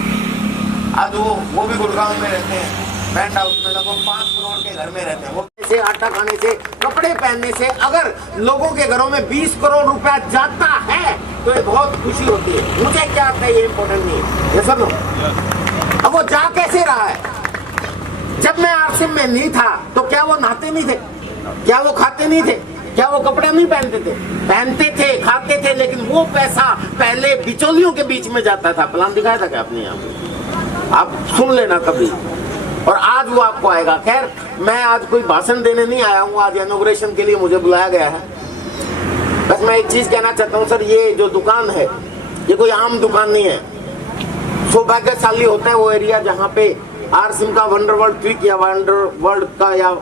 आज वो भी गुड़गांव में रहते हैं, बैंड हाउस में, लगभग 5 करोड़ के घर में रहते हैं। वो से आटा खाने से, कपड़े पहनने से अगर लोगों के घरों में 20 करोड़ रुपया जाता है तो ये बहुत खुशी होती है। मुझे क्या आता है ये इम्पोर्टेंट नहीं है, ये सब लोग। अब वो जा कैसे रहा है? जब मैं आरसीएम में नहीं था तो क्या वो नहाते नहीं थे? क्या वो खाते नहीं थे? क्या वो कपड़े नहीं पहनते थे? पहनते थे, खाते थे, लेकिन वो पैसा पहले बिचौलियों के बीच में जाता था। प्लान दिखाया था क्या आपने? यहाँ पे आप सुन लेना कभी, और आज वो आपको आएगा। खैर, मैं आज कोई भाषण देने नहीं आया हूँ, आज इनॉग्रेशन के लिए मुझे बुलाया गया है। बस मैं एक चीज कहना चाहता हूँ सर, ये जो दुकान है ये कोई आम दुकान नहीं है। सौभाग्यशाली होता है वो एरिया जहाँ पे आरसीएम का वंडरवर्ल्ड क्विक या वंडरवर्ल्ड का या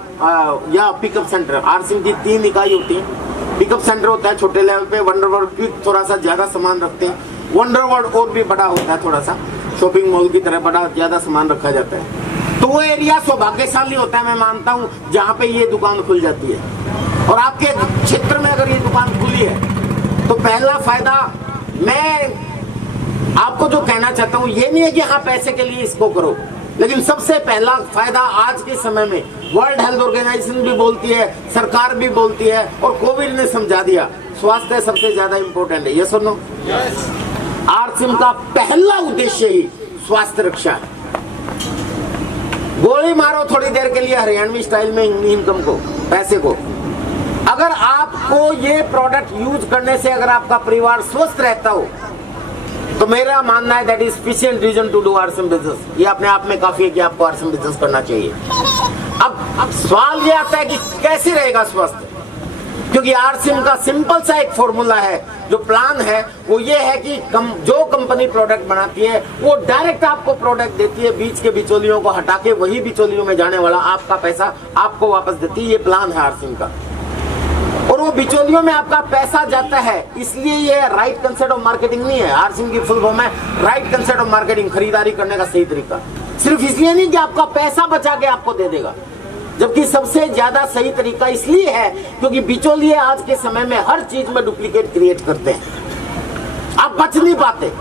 पिकअप सेंटर, आरसीएम की 3 इकाई होती है। पिकअप सेंटर होता है छोटे लेवल पे, वंडरवर्ल्ड क्विक थोड़ा सा ज्यादा सामान रखते हैं, वंडरवर्ल्ड और भी बड़ा होता है, थोड़ा सा शॉपिंग मॉल की तरह बड़ा ज्यादा सामान रखा जाता है। तो वो एरिया सौभाग्यशाली होता है, मैं मानता हूँ, जहाँ पे ये दुकान खुल जाती है। और आपके क्षेत्र में अगर ये दुकान खुली है तो पहला फायदा मैं आपको जो कहना चाहता हूँ ये नहीं है कि हाँ पैसे के लिए इसको करो, लेकिन सबसे पहला फायदा आज के समय में वर्ल्ड हेल्थ ऑर्गेनाइजेशन भी बोलती है, सरकार भी बोलती है, और कोविड ने समझा दिया, स्वास्थ्य सबसे ज्यादा इंपॉर्टेंट है। ये सुनो, आरसीएम का पहला उद्देश्य ही स्वास्थ्य रक्षा है। गोली मारो थोड़ी देर के लिए हरियाणवी स्टाइल में इनकम को, पैसे को। अगर आपको ये प्रोडक्ट यूज करने से अगर आपका परिवार स्वस्थ रहता हो तो मेरा मानना है that is sufficient reason to do RCM business. ये अपने आप में काफी है कि आपको आरसीएम बिजनेस करना चाहिए। अब सवाल ये आता है कि कैसे रहेगा स्वास्थ्य, क्योंकि आरसीएम का सिंपल सा एक फॉर्मूला है, जो प्लान है वो ये है कि जो कंपनी प्रोडक्ट बनाती है वो डायरेक्ट आपको प्रोडक्ट देती है, बीच के बिचौलियों को हटा के वही बिचौलियों में जाने वाला आपका पैसा आपको वापस देती है। ये प्लान है आरसीएम का, और वो बिचौलियों में आपका पैसा जाता है। इसलिए ये राइट कंसेप्ट ऑफ मार्केटिंग नहीं है। आरसीएम की फुल फॉर्म है राइट कंसेप्ट ऑफ मार्केटिंग, खरीदारी करने का सही तरीका। सिर्फ इसलिए नहीं कि आपका पैसा बचा के आपको दे देगा, जबकि सबसे ज्यादा सही तरीका इसलिए है क्योंकि बिचौलिए आज के समय में हर चीज में डुप्लीकेट क्रिएट करते हैं, आप बच नहीं पाते।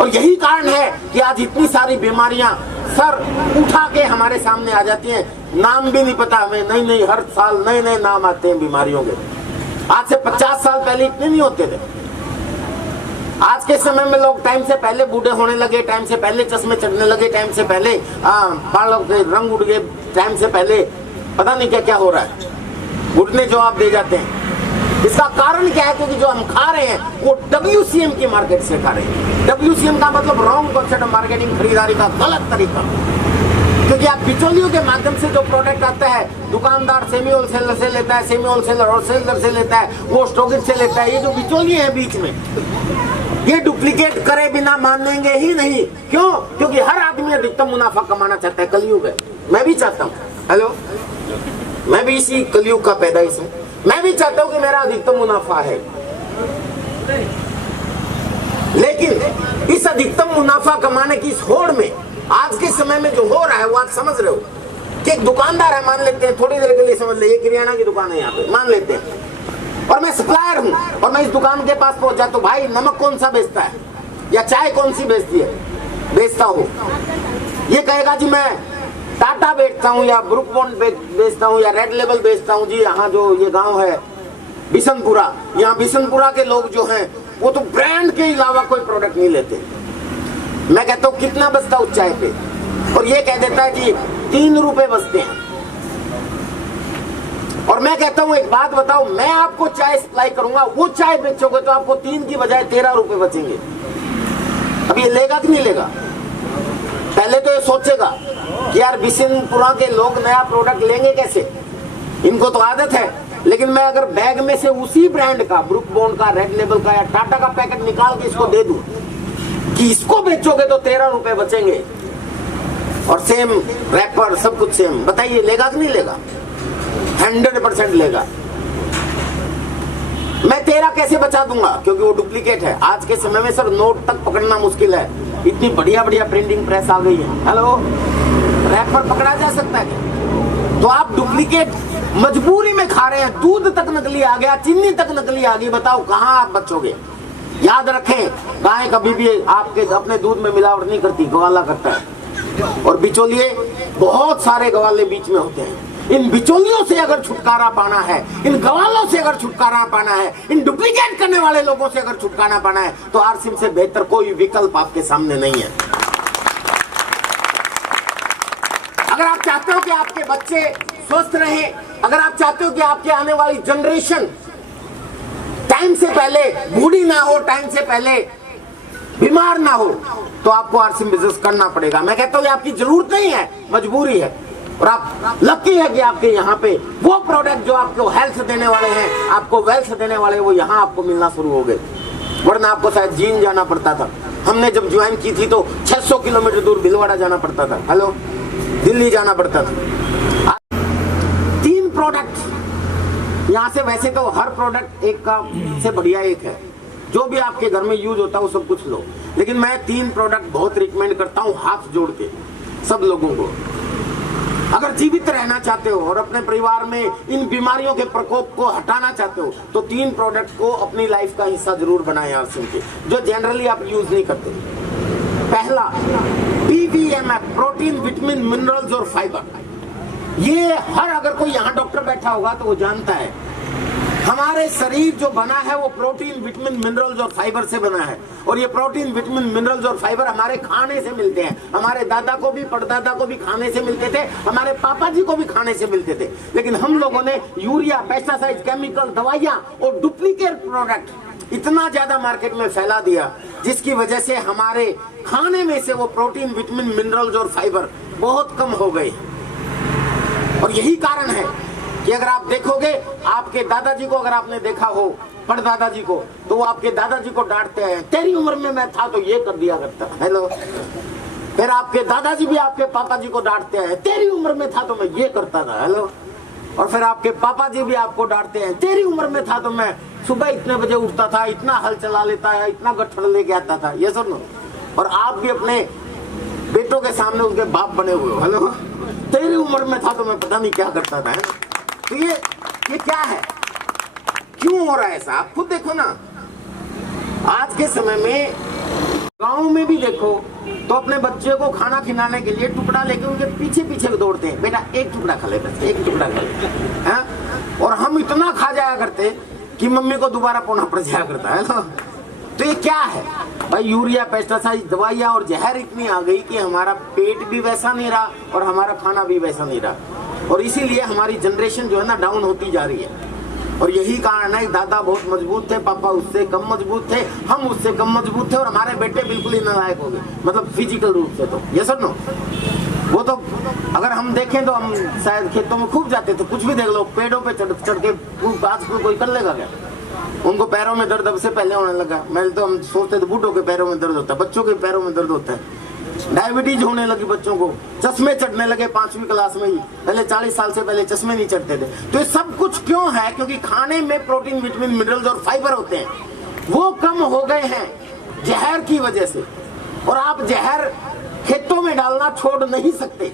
और यही कारण है कि आज इतनी सारी बीमारियां सर उठा के हमारे सामने आ जाती हैं, नाम भी नहीं पता हमें, नहीं हर साल नए नए नाम आते हैं बीमारियों के। आज से 50 साल पहले इतने नहीं होते थे। आज के समय में लोग टाइम से पहले बूढ़े होने लगे, टाइम से पहले चश्मे चढ़ने लगे, टाइम से पहले बालों के रंग उड़ गए, टाइम से पहले पता नहीं क्या क्या हो रहा है, घुटने जवाब दे जाते हैं। इसका कारण क्या है? क्योंकि जो हम खा रहे हैं वो WCM की मार्केट से खा रहे हैं। WCM का मतलब रॉन्ग कंसेप्ट ऑफ मार्केटिंग, खरीदारी का गलत तरीका। क्योंकि आप बिचौलियों के माध्यम से जो प्रोडक्ट आता है, दुकानदार सेमी होलसेलर से लेता है, सेमी होलसेलर होलसेलर से लेता है, वो स्टॉकिस्ट से लेता है। ये जो बिचौलिए हैं बीच में, ये डुप्लीकेट करे बिना मानेंगे ही नहीं। क्यों? क्योंकि हर आदमी अधिकतम मुनाफा कमाना चाहता है। कलयुग है, मैं भी चाहता हूँ। हेलो, मैं भी इसी कलयुग का पैदाइश हूँ। मैं भी चाहता हूँ कि मेरा अधिकतम मुनाफा है, लेकिन इस अधिकतम मुनाफा कमाने की इस होड़ में आज के समय में जो हो रहा है वो आप समझ रहे हो कि एक दुकानदार है, मान लेते हैं थोड़ी देर के लिए, समझ ले ये किराना की दुकान है यहाँ पे, मान लेते हैं, और मैं सप्लायर हूँ और मैं इस दुकान के पास पहुंचा तो भाई नमक कौन सा बेचता है या चाय कौन सी बेचता हूँ, ये कहेगा जी मैं टाटा बेचता हूँ या ब्रुक बॉन्ड बेचता हूँ या रेड लेबल बेचता हूँ। जी यहाँ जो ये गांव है बिशनपुरा, यहाँ बिशनपुरा के लोग जो हैं वो तो ब्रांड के अलावा कोई प्रोडक्ट नहीं लेते। मैं कहता हूँ कितना बचता उस चाय पे, और ये कह देता है जी 3 रुपए बचते हैं। और मैं कहता हूँ एक बात बताओ, मैं आपको चाय सप्लाई करूंगा, वो चाय बेचोगे तो आपको 3 की बजाय 13 रुपए बचेंगे। अब ये लेगा कि नहीं लेगा? पहले तो ये सोचेगा कि यार बिशनपुरा के लोग नया प्रोडक्ट लेंगे कैसे, इनको तो आदत है। लेकिन मैं अगर बैग में से उसी ब्रांड का, ब्रुक बॉन्ड का, रेड लेबल का या टाटा का पैकेट निकाल के इसको दे दूं कि इसको बेचोगे तो 13 रुपए बचेंगे, और सेम रैपर सब कुछ सेम, बताइए लेगा कि नहीं लेगा? 100% लेगा। मैं 13 कैसे बचा दूंगा? क्योंकि वो डुप्लीकेट है। आज के समय में सर नोट तक पकड़ना मुश्किल है, इतनी बढ़िया बढ़िया प्रिंटिंग प्रेस आ गई है। हेलो, रैपर पकड़ा जा सकता है क्या? तो आप डुप्लीकेट मजबूरी में खा रहे हैं। दूध तक नकली आ गया, चीनी तक नकली आ गई, बताओ कहां आप बचोगे? याद रखें, गाय कभी भी आपके अपने दूध में मिलावट नहीं करती, गवाला करता है। और बिचौलिए, बहुत सारे गवाले बीच में होते हैं। इन बिचौलियों से अगर छुटकारा पाना है, इन गवालों से अगर छुटकारा पाना है, इन डुप्लीकेट करने वाले लोगों से अगर छुटकारा पाना है, तो आरसिम से बेहतर कोई विकल्प आपके सामने नहीं है। अगर आप चाहते हो कि आपके बच्चे स्वस्थ रहे, अगर आप चाहते हो कि आपके आने वाली जनरेशन टाइम से पहले बूढ़ी ना हो, टाइम से पहले बीमार ना हो, तो आपको आरसिम बिजनेस करना पड़ेगा। मैं कहता हूं ये आपकी जरूरत नहीं है, मजबूरी है। और आप लकी है कि आपके यहाँ पे वो प्रोडक्ट जो आपको हेल्थ देने वाले हैं, आपको वेल्थ देने वाले, वो यहाँ आपको मिलना शुरू हो गए। वरना आपको शायद जींद जाना पड़ता था। हमने जब ज्वाइन की थी तो 600 किलोमीटर दूर भिलवाड़ा जाना पड़ता था, हेलो, दिल्ली जाना पड़ता था। 3 प्रोडक्ट यहाँ से, वैसे तो हर प्रोडक्ट एक का से बढ़िया एक है, जो भी आपके घर में यूज होता है वो सब कुछ लो, लेकिन मैं 3 प्रोडक्ट बहुत रिकमेंड करता हूँ हाथ जोड़ के सब लोगों को। अगर जीवित रहना चाहते हो और अपने परिवार में इन बीमारियों के प्रकोप को हटाना चाहते हो, तो 3 प्रोडक्ट को अपनी लाइफ का हिस्सा जरूर बनाएं आरसिम के, जो जनरली आप यूज नहीं करते। पहला, PVMF, प्रोटीन, विटामिन, मिनरल्स और फाइबर। ये हर, अगर कोई यहाँ डॉक्टर बैठा होगा तो वो जानता है, हमारे शरीर जो बना है वो प्रोटीन, विटामिन, मिनरल्स और फाइबर से बना है। और ये प्रोटीन, विटामिन, मिनरल्स और फाइबर हमारे खाने से मिलते हैं। हमारे दादा को भी, परदादा को भी खाने से मिलते थे, हमारे पापा जी को भी खाने से मिलते थे। लेकिन हम लोगों ने यूरिया, पेस्टिसाइड, केमिकल, दवाइयां और डुप्लीकेट प्रोडक्ट इतना ज्यादा मार्केट में फैला दिया, जिसकी वजह से हमारे खाने में से वो प्रोटीन, विटामिन, मिनरल्स और फाइबर बहुत कम हो गए। और यही कारण है कि अगर आप देखोगे, आपके दादाजी को अगर आपने देखा हो, परदादाजी को, तो वो आपके दादाजी को डांटते हैं, तेरी उम्र में मैं था तो ये कर दिया करता। हेलो, फिर आपके दादाजी भी आपके पापा जी को डांटते हैं, तेरी उम्र में था तो मैं ये करता था। हेलो, और फिर आपके पापा जी भी आपको डांटते हैं, तेरी उम्र में था तो मैं सुबह इतने बजे उठता था, इतना हल चला लेता है, इतना गट्ठर लेके आता था। ये सुनो, और आप भी अपने बेटों के सामने उनके बाप बने हुए हो। हेलो, तेरी उम्र में था तो मैं पता नहीं क्या करता था। तो ये क्या है, क्यों हो रहा है ऐसा? आप खुद देखो ना, आज के समय में गांव में भी देखो तो अपने बच्चे को खाना खिलाने के लिए टुकड़ा लेके उनके पीछे पीछे दौड़ते हैं, बेटा एक टुकड़ा खा ले, बस एक टुकड़ा खा ले, हैं? और हम इतना खा जाया करते कि मम्मी को दोबारा पोना पड़ जाया करता है ना। तो ये क्या है भाई? यूरिया, पेस्टिसाइड, दवाइयाँ और जहर इतनी आ गई कि हमारा पेट भी वैसा नहीं रहा और हमारा खाना भी वैसा नहीं रहा, और इसीलिए हमारी जनरेशन जो है ना डाउन होती जा रही है। और यही कारण है, दादा बहुत मजबूत थे, पापा उससे कम मजबूत थे, हम उससे कम मजबूत थे, और हमारे बेटे बिल्कुल ही नालायक हो गए, मतलब फिजिकल रूप से। तो ये सुनो, वो तो अगर हम देखें तो हम शायद खेतों में खूब जाते, तो कुछ भी देख लो, पेड़ों पे चढ़ के आज कोई कर लेगा क्या? उनको पैरों में दर्द अब से पहले होने लगा। मैं तो हम सोचते थे बूढ़ों के पैरों में दर्द होता है, बच्चों के पैरों में दर्द होता है। डायबिटीज होने लगी बच्चों को, चश्मे चढ़ने लगे 5वीं क्लास में ही। पहले 40 साल से पहले चश्मे नहीं चढ़ते थे। तो ये सब कुछ क्यों है? क्योंकि खाने में प्रोटीन, विटामिन, मिनरल्स और फाइबर होते हैं, वो कम हो गए हैं जहर की वजह से। और आप जहर खेतों में डालना छोड़ नहीं सकते।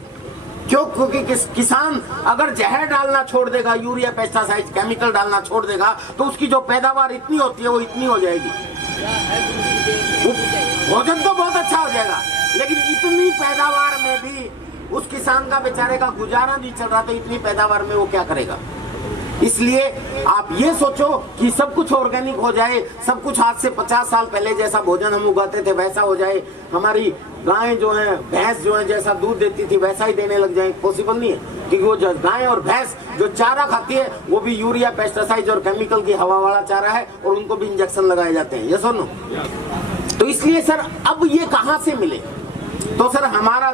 क्यों? क्योंकि किसान अगर जहर डालना छोड़ देगा, यूरिया, पेस्टिसाइड, केमिकल डालना छोड़ देगा, तो उसकी जो पैदावार इतनी होती है वो इतनी हो जाएगी। भोजन तो बहुत अच्छा हो जाएगा, लेकिन इतनी पैदावार में भी उस किसान का बेचारे का गुजारा नहीं चल रहा, तो इतनी पैदावार में वो क्या करेगा? इसलिए आप ये सोचो कि सब कुछ ऑर्गेनिक हो जाए, सब कुछ आज से 50 साल पहले जैसा भोजन हम उगाते थे वैसा हो जाए, हमारी गायें जो है, भैंस जो है जैसा दूध देती थी वैसा ही देने लग जाए, पॉसिबल नहीं है। क्योंकि वो जो गाय और भैंस जो चारा खाती है वो भी यूरिया, पेस्टिसाइड और केमिकल की हवा वाला चारा है, और उनको भी इंजेक्शन लगाए जाते हैं। ये सुनो, तो इसलिए सर अब ये कहां से मिले? तो सर हमारा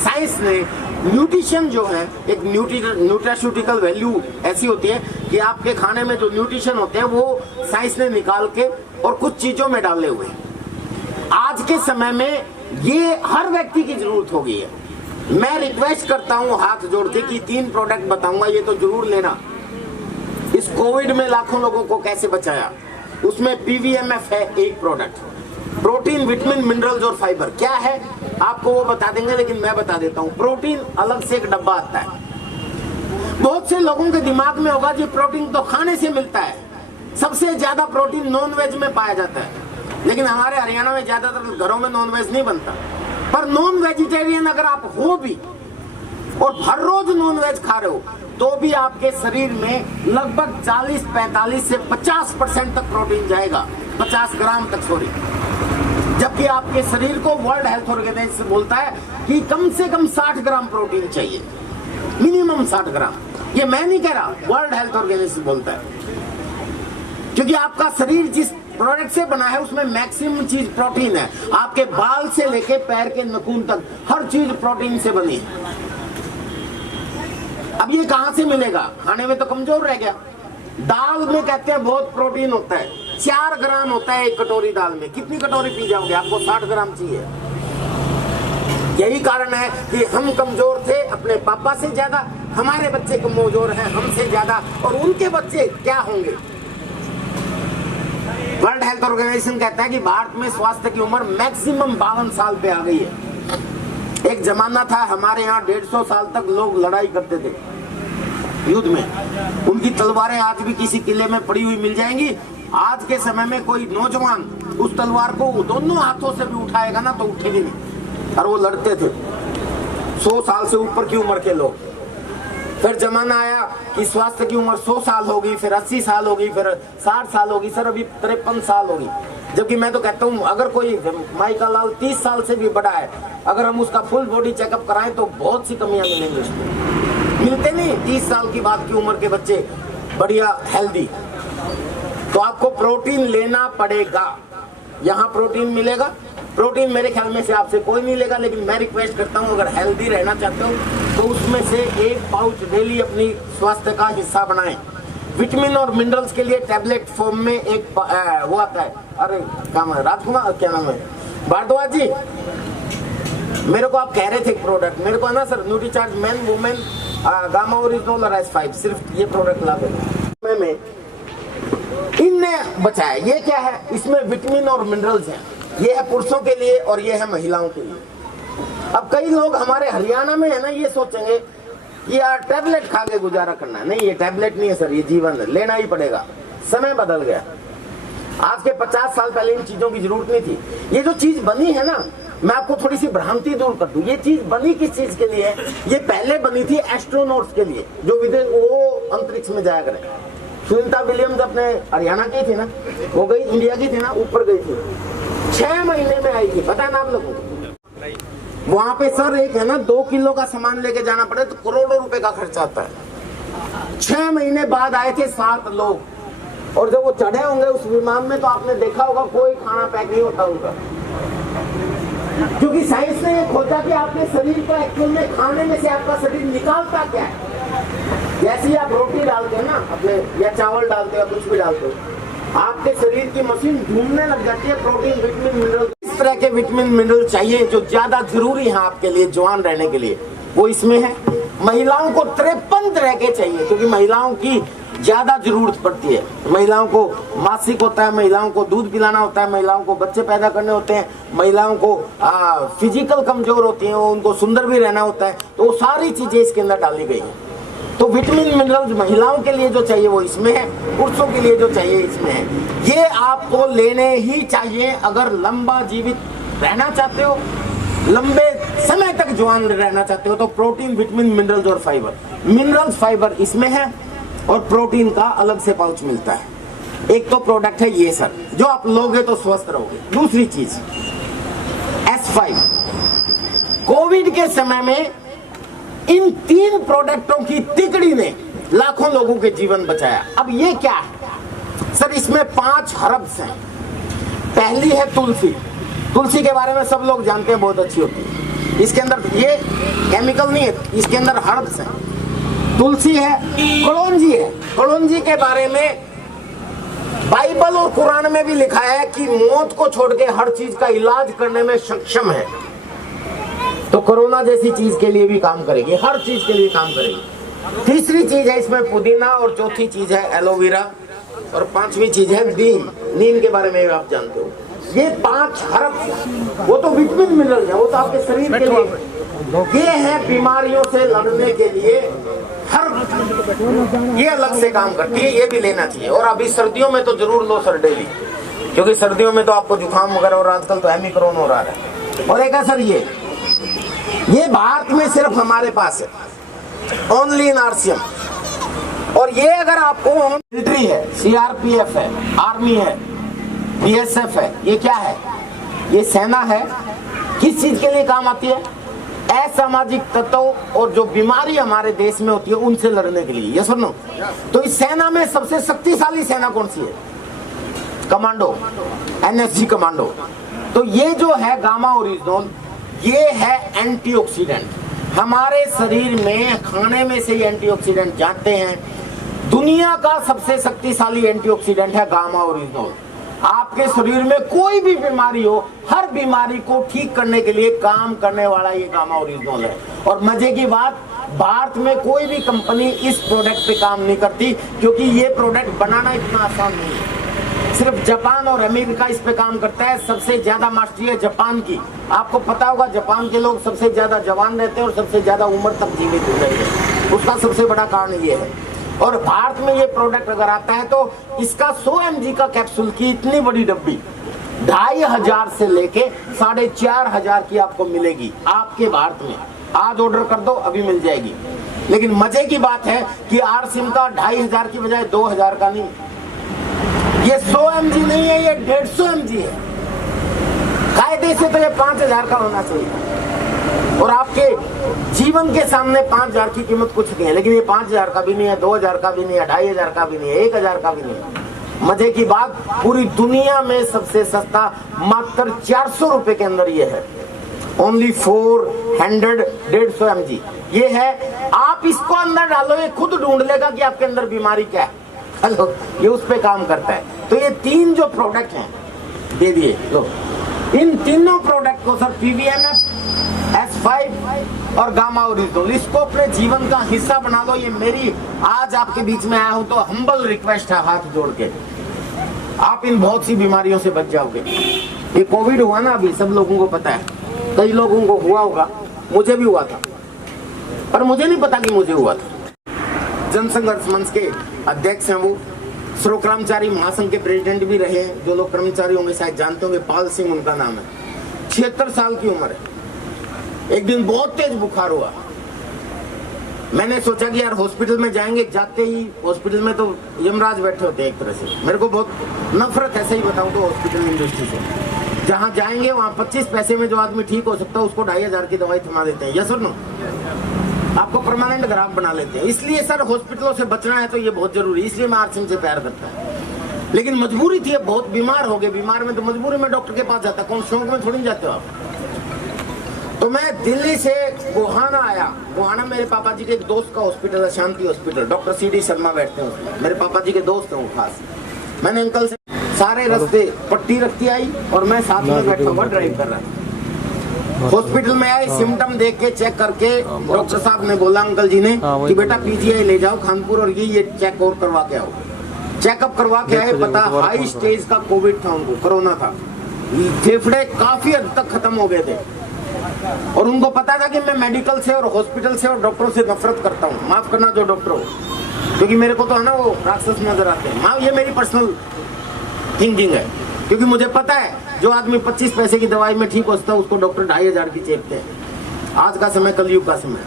साइंस ने न्यूट्रिशन जो है, एक न्यूट्रास्यूटिकल वैल्यू ऐसी होती है कि आपके खाने में जो न्यूट्रिशन होते हैं वो साइंस ने निकाल के और कुछ चीजों में डाले हुए हैं। आज के समय में ये हर व्यक्ति की जरूरत हो गई है। मैं रिक्वेस्ट करता हूं हाथ जोड़ के कि 3 प्रोडक्ट बताऊंगा, ये तो जरूर लेना। इस कोविड में लाखों लोगों को कैसे बचाया, उसमें PVMF है एक प्रोडक्ट। प्रोटीन, विटामिन, मिनरल्स और फाइबर क्या है आपको वो बता देंगे, लेकिन मैं बता देता हूँ। प्रोटीन अलग से एक डब्बा आता है। बहुत से लोगों के दिमाग में होगा जी प्रोटीन तो खाने से मिलता है, सबसे ज्यादा प्रोटीन नॉन वेज में पाया जाता है। लेकिन हमारे हरियाणा में ज्यादातर घरों में नॉन वेज नहीं बनता, पर नॉन वेजिटेरियन अगर आप हो भी और हर रोज नॉन वेज खा रहे हो तो भी आपके शरीर में लगभग 40-45 से 50% तक प्रोटीन जाएगा, 50 ग्राम तक, सॉरी। जबकि आपके शरीर को वर्ल्ड हेल्थ ऑर्गेनाइजेशन बोलता है कि कम से कम 60 ग्राम प्रोटीन चाहिए, मिनिमम 60 ग्राम। ये मैं नहीं कह रहा, वर्ल्ड हेल्थ ऑर्गेनाइजेशन बोलता है। क्योंकि आपका शरीर जिस प्रोडक्ट से बना है उसमें मैक्सिमम चीज प्रोटीन है। आपके बाल से लेके पैर के नाखून तक हर चीज प्रोटीन से बनी है। अब ये कहां से मिलेगा? खाने में तो कमजोर रह गया। दाल में कहते हैं बहुत प्रोटीन होता है, 4 ग्राम होता है एक कटोरी दाल में। कितनी कटोरी पी जाओगे? आपको 60 ग्राम चाहिए। यही कारण है कि हम कमजोर थे अपने पापा से ज्यादा, हमारे बच्चे कमजोर हैं हमसे ज्यादा, और उनके बच्चे क्या होंगे? वर्ल्ड हेल्थ ऑर्गेनाइजेशन कहता है कि भारत में स्वास्थ्य की उम्र मैक्सिमम 52 साल पे आ गई है। एक जमाना था हमारे यहाँ 150 साल तक लोग लड़ाई करते थे युद्ध में, उनकी तलवारें आज भी किसी किले में पड़ी हुई मिल जाएंगी। आज के समय में कोई नौजवान उस तलवार को दोनों हाथों से भी उठाएगा ना तो उठेगी नहीं, और वो लड़ते थे 100 साल से ऊपर की उम्र के लोग। फिर जमाना आया कि स्वास्थ्य की उम्र 100 साल हो गई, फिर 80 साल हो गई, फिर 60 साल हो गई, सर अभी 53 साल हो गई। जबकि मैं तो कहता हूँ अगर कोई माइका लाल 30 साल से भी बड़ा है, अगर हम उसका फुल बॉडी चेकअप कराएं तो बहुत सी कमियां मिलेंगी उसको। मिलते नहीं 30 साल की बाद की उम्र के बच्चे बढ़िया हेल्दी। तो आपको प्रोटीन लेना पड़ेगा। यहाँ प्रोटीन मिलेगा, प्रोटीन मेरे ख्याल में से आपसे कोई नहीं लेगा, लेकिन मैं रिक्वेस्ट करता हूँ अगर हेल्दी रहना चाहते हो तो उसमें से एक पाउच डेली अपनी स्वास्थ्य का हिस्सा बनाएं। विटामिन और मिनरल्स के लिए टैबलेट फॉर्म में एक वो आता है, अरे क्या राजकुमार क्या नाम है, भारद्वाज जी, मेरे को आप कह रहे थे प्रोडक्ट, मेरे को ना sir Nutricharge main women gamma original और S5, सिर्फ ये प्रोडक्ट ला देना में इनने बचाया। ये क्या है? इसमें विटामिन और मिनरल्स हैं। ये है पुरुषों के लिए और ये है महिलाओं के लिए। अब कई लोग हमारे हरियाणा में है ना, ये सोचेंगे कि यार टैबलेट खा के गुजारा करना है। नहीं, ये टैबलेट नहीं है सर, ये जीवन है, लेना ही पड़ेगा। समय बदल गया। आज के 50 साल पहले इन चीजों की जरूरत नहीं थी। ये जो चीज बनी है ना, मैं आपको थोड़ी सी भ्रांति दूर कर दूं, ये चीज बनी किस चीज के लिए? ये पहले बनी थी एस्ट्रोनॉट्स के लिए, जो विदेश वो अंतरिक्ष में जाया करें। सुनीता विलियम्स अपने हरियाणा की थी ना, वो गई इंडिया की थी ना, ऊपर गई थी, 6 महीने में आई थी। पता है ना आप लोगों को? वहां पे सर एक है ना 2 किलो का सामान लेके जाना पड़े तो करोड़ों रुपए का खर्चा आता है। 6 महीने बाद आए थे 7 लोग, और जब वो चढ़े होंगे उस विमान में तो आपने देखा होगा कोई खाना पैक नहीं होता उनका, क्योंकि साइंस ने ये खोजा कि आपके शरीर को एक्चुअल में खाने में से आपका शरीर निकालता क्या है। जैसे ही आप रोटी डालते हो ना अपने, या चावल डालते हो या कुछ भी डालते हो, आपके शरीर की मशीन ढूंढने लग जाती है प्रोटीन, विटामिन, मिनरल। इस तरह के विटामिन मिनरल चाहिए जो ज्यादा जरूरी है आपके लिए जवान रहने के लिए, वो इसमें है। महिलाओं को 53 तरह के चाहिए क्योंकि महिलाओं की ज्यादा जरूरत पड़ती है। महिलाओं को मासिक होता है, महिलाओं को दूध पिलाना होता है, महिलाओं को बच्चे पैदा करने होते हैं, महिलाओं को फिजिकल कमजोर होती हैं, उनको सुंदर भी रहना होता है। तो वो सारी चीजें इसके अंदर डाली गई हैं। तो विटामिन मिनरल्स महिलाओं के लिए जो चाहिए वो इसमें है, पुरुषों के लिए जो चाहिए इसमें है। ये आपको लेने ही चाहिए अगर लंबा जीवित रहना चाहते हो, लंबे समय तक जवान रहना चाहते हो। तो प्रोटीन, विटामिन, मिनरल्स और फाइबर। मिनरल्स, फाइबर इसमें है और प्रोटीन का अलग से पाउच मिलता है। एक तो प्रोडक्ट है ये सर, जो आप लोगे तो स्वस्थ रहोगे। दूसरी चीज S5। कोविड के समय में इन 3 प्रोडक्टों की तिकड़ी ने लाखों लोगों के जीवन बचाया। अब ये क्या है सर? इसमें 5 हर्ब्स हैं। पहली है तुलसी। तुलसी के बारे में सब लोग जानते हैं, बहुत अच्छी होती है। इसके अंदर ये केमिकल नहीं है, इसके अंदर हर्ब्स हैं। तुलसी है, कलौंजी है। कलौंजी के बारे में बाइबल और कुरान में भी लिखा है कि मौत को छोड़ के हर चीज का इलाज करने में सक्षम है। तो कोरोना जैसी चीज के लिए भी काम करेगी, हर चीज के लिए काम करेगी। तीसरी चीज है इसमें पुदीना और चौथी चीज है एलोवेरा और 5वीं चीज है नीम। नीम के बारे में आप जानते हो। ये 5 हर्ब, वो तो विटामिन मिनरल है, वो तो आपके शरीर के लिए। ये है बीमारियों से लड़ने के लिए हर्ब, ये अलग से काम करती है, ये भी लेना चाहिए। और अभी सर्दियों में तो जरूर लो सर डेली, क्योंकि सर्दियों में तो आपको जुकाम वगैरह और आजकल तो एमिक्रॉन हो रहा है। और एक है सर ये भारत में सिर्फ हमारे पास है, ओनली इन आरसीएम। और ये अगर आपको मिलिट्री है, CRPF है, आर्मी है, BSF है, ये क्या है? ये सेना है। किस चीज के लिए काम आती है? असामाजिक तत्वों और जो बीमारी हमारे देश में होती है उनसे लड़ने के लिए। ये सुनो, तो इस सेना में सबसे शक्तिशाली सेना कौन सी है? Commando, NSG commando. तो ये जो है गामा ओरिजिनल, ये है एंटीऑक्सीडेंट। हमारे शरीर में खाने में से ही एंटीऑक्सीडेंट जाते हैं। दुनिया का सबसे शक्तिशाली एंटीऑक्सीडेंट है गामा ओरिजिनल। आपके शरीर में कोई भी बीमारी हो, हर बीमारी को ठीक करने के लिए काम करने वाला ये गामा ओरिजिनल है। और मजे की बात, भारत में कोई भी कंपनी इस प्रोडक्ट पे काम नहीं करती, क्योंकि ये प्रोडक्ट बनाना इतना आसान नहीं है। सिर्फ जापान और अमेरिका इस पे काम करता है। सबसे ज्यादा मास्टरी है जापान की। आपको पता होगा जापान के लोग सबसे ज्यादा जवान रहते हैं और सबसे ज्यादा उम्र तक जीवित हो रहे हैं। उसका सबसे बड़ा कारण ये है। और भारत में ये प्रोडक्ट अगर आता है तो इसका 100 mg का कैप्सूल की इतनी बड़ी डब्बी 2500 से लेके 4500 की आपको मिलेगी आपके भारत में। आज ऑर्डर कर दो, अभी मिल जाएगी। लेकिन मजे की बात है कि आरसीएम का 2500 की बजाय 2000 का नहीं, ये 100 mg नहीं है, ये 150 mg है। कायदे से तो ये 5000 का होना चाहिए। और आपके जीवन के सामने 5000 की कीमत कुछ नहीं है, लेकिन ये 5000 का भी नहीं है, 2000 का भी नहीं है, 2500 का भी नहीं है, 1000 का भी नहीं है। मजे की बात, पूरी दुनिया में सबसे सस्ता मात्र 400 रुपए के अंदर ये है। ओनली 150 mg ये है। आप इसको अंदर डालो, ये खुद ढूंढ लेगा कि आपके अंदर बीमारी क्या है। हेलो, ये उस पे काम करता है। तो ये 3 जो प्रोडक्ट हैं दे दिए लो। इन तीनों प्रोडक्ट को सर PVMF, S5 और गामा ओरिजिनल, इसको अपने जीवन का हिस्सा बना लो। ये मेरी आज आपके बीच में आया हूं तो हम्बल रिक्वेस्ट है, हाथ जोड़ के। आप इन बहुत सी बीमारियों से बच जाओगे। ये कोविड हुआ ना, अभी सब लोगों को पता है, कई लोगों को हुआ होगा, मुझे भी हुआ था, पर मुझे नहीं पता कि मुझे हुआ था। जनसंघर्ष मंच के अध्यक्ष हैं वो, श्रम कर्मचारी महासंघ के प्रेसिडेंट भी रहे हैं। जो लोग कर्मचारी होंगे शायद जानते होंगे, पाल सिंह उनका नाम है। 76 साल की उम्र है। एक दिन बहुत तेज बुखार हुआ। मैंने सोचा कि यार हॉस्पिटल में जाएंगे। जाते ही हॉस्पिटल में तो यमराज बैठे होते हैं एक तरह से। मेरे को बहुत नफरत है, सही बताऊं तो, हॉस्पिटल इंडस्ट्री से। जहां जाएंगे वहां 25 पैसे में जो आदमी ठीक हो सकता है उसको 2500 की दवाई थमा देते हैं। यस और नो? आपको परमानेंट ग्राहक बना लेते हैं। इसलिए सर हॉस्पिटलों से बचना है तो ये बहुत जरूरी है। इसलिए मैं आरसीएम से प्यार करता हूँ। लेकिन मजबूरी थी, बहुत बीमार हो गए। बीमार में तो मजबूरी में डॉक्टर के पास जाता, कौन शौक में थोड़ी जाते हो आप। तो मैं दिल्ली से गोहाना आया। गोहाना मेरे पापा जी के एक दोस्त का हॉस्पिटल है, शांति हॉस्पिटल। डॉक्टर CD शर्मा बैठते हैं उसमें, मेरे पापा जी के दोस्त हैं वो खास। मैंने अंकल से सारे रास्ते पट्टी रखती आई और मैं साथ में बैठा हुआ ड्राइव कर रहा था। हॉस्पिटल में आए, सिम्टम देख के चेक करके डॉक्टर साहब ने बोला अंकल जी ने कि बेटा पीजीआई ले जाओ खानपुर और ये चेक और करवा के आओ। चेकअप करवा के आए, पता हाई स्टेज का कोविड था, उनको कोरोना था, फेफड़े काफी हद तक खत्म हो गए थे और उनको पता था कि मैं मेडिकल से और हॉस्पिटल से और डॉक्टरों से नफरत करता हूँ, माफ करना जो डॉक्टर हो, क्योंकि मेरे को तो है ना वो राक्षस नजर आते हैं। माँ ये मेरी पर्सनल थिंकिंग है, क्योंकि मुझे पता है जो आदमी 25 पैसे की दवाई में ठीक होता है उसको डॉक्टर 2500 की चेपते हैं। आज का समय कलयुग का समय,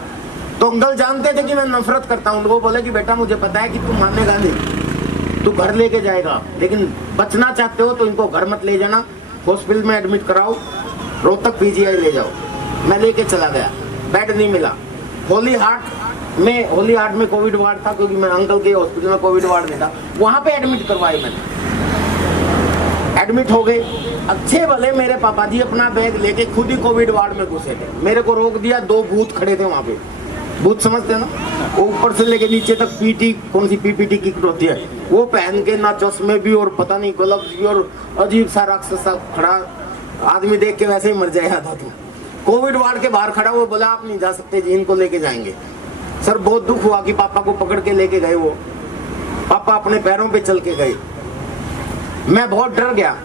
तो अंकल जानते थे कि मैं नफरत करता हूँ। वो बोले कि बेटा मुझे पता है कि तू मानेगा नहीं, तू घर लेके जाएगा, लेकिन बचना चाहते हो तो इनको घर मत ले जाना, हॉस्पिटल में एडमिट कराओ, रोहतक पीजीआई ले जाओ। मैं लेके चला गया, बेड नहीं मिला। होली हार्ट में कोविड वार्ड था, क्योंकि मैं अंकल के हॉस्पिटल में कोविड वार्ड नहीं था, वहां पे एडमिट करवाए मैंने। एडमिट हो गए, अच्छे भले मेरे पापा जी अपना बैग लेके खुद ही कोविड वार्ड में घुसे थे। मेरे को रोक दिया, 2 भूत खड़े थे वहां पे, भूत समझते ना, वो ऊपर से लेके नीचे तक पीटी, कौन सी पीपीटी किट होती है वो पहन के, ना चश्मे भी और पता नहीं ग्लव्स भी, और अजीब सा राक्षस सा खड़ा, आदमी देख के वैसे ही मर जाएगा था। तो कोविड वार्ड के बाहर खड़ा, वो बोला आप नहीं जा सकते जी, इनको लेके जाएंगे। सर बहुत दुख हुआ कि पापा को पकड़ के लेके गए, वो पापा अपने पैरों पे चल के गए। मैं बहुत डर गया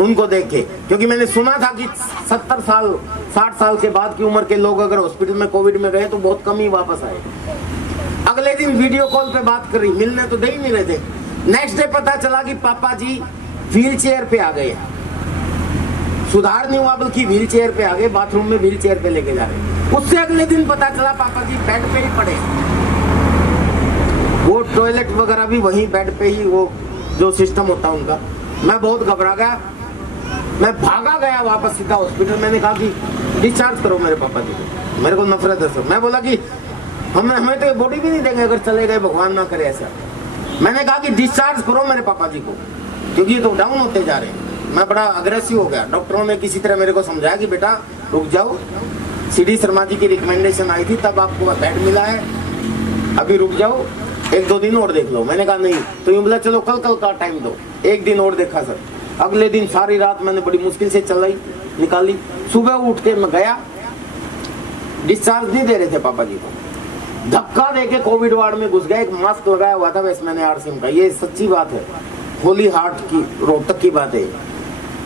उनको देख के, क्योंकि मैंने सुना था कि 70 साल 60 साल के बाद की उम्र के लोग अगर हॉस्पिटल में कोविड में गए तो बहुत कम ही वापस आए। अगले दिन वीडियो कॉल पे बात करी, मिलने तो दे ही नहीं रहे थे। नेक्स्ट डे पता चला कि पापा जी व्हील चेयर पे आ गए, सुधार नहीं हुआ बल्कि व्हील चेयर पे आ गए, बाथरूम में व्हील चेयर पे लेके जा रहे। उससे अगले दिन पता चला पापा जी बेड पे ही पड़े, वो टॉयलेट वगैरह भी वहीं बेड पे ही, वो जो सिस्टम होता है उनका। मैं बहुत घबरा गया, मैं भागा गया वापस सीधा हॉस्पिटल। मैंने कहा कि डिस्चार्ज करो मेरे पापा जी को, मेरे को नफरत है सर। मैं बोला कि हमें तो बॉडी भी नहीं देंगे अगर चले गए, भगवान ना करे ऐसा। मैंने कहा कि डिस्चार्ज करो मेरे पापा जी को, क्योंकि ये तो डाउन होते जा रहे हैं। मैं बड़ा अग्रेसिव हो गया। डॉक्टरों ने किसी तरह मेरे को समझाया कि बेटा रुक जाओ, CD शर्मा जी की रिकमेंडेशन आई थी तब आपको बेड मिला है, अभी रुक जाओ, 1-2 दिन और देख लो। मैंने कहा नहीं, तो यूं बोला चलो कल का टाइम दो। 1 दिन और देखा सर। अगले दिन सारी रात मैंने बड़ी मुश्किल से चलाई निकाली, सुबह उठ के मैं गया, डिस्चार्ज नहीं दे रहे थे पापा जी को, धक्का देके कोविड वार्ड में घुस गया। एक मास्क लगाया हुआ था वैसे आरसीएम का, ये सच्ची बात है, होली हार्ट की रोहतक की बात है।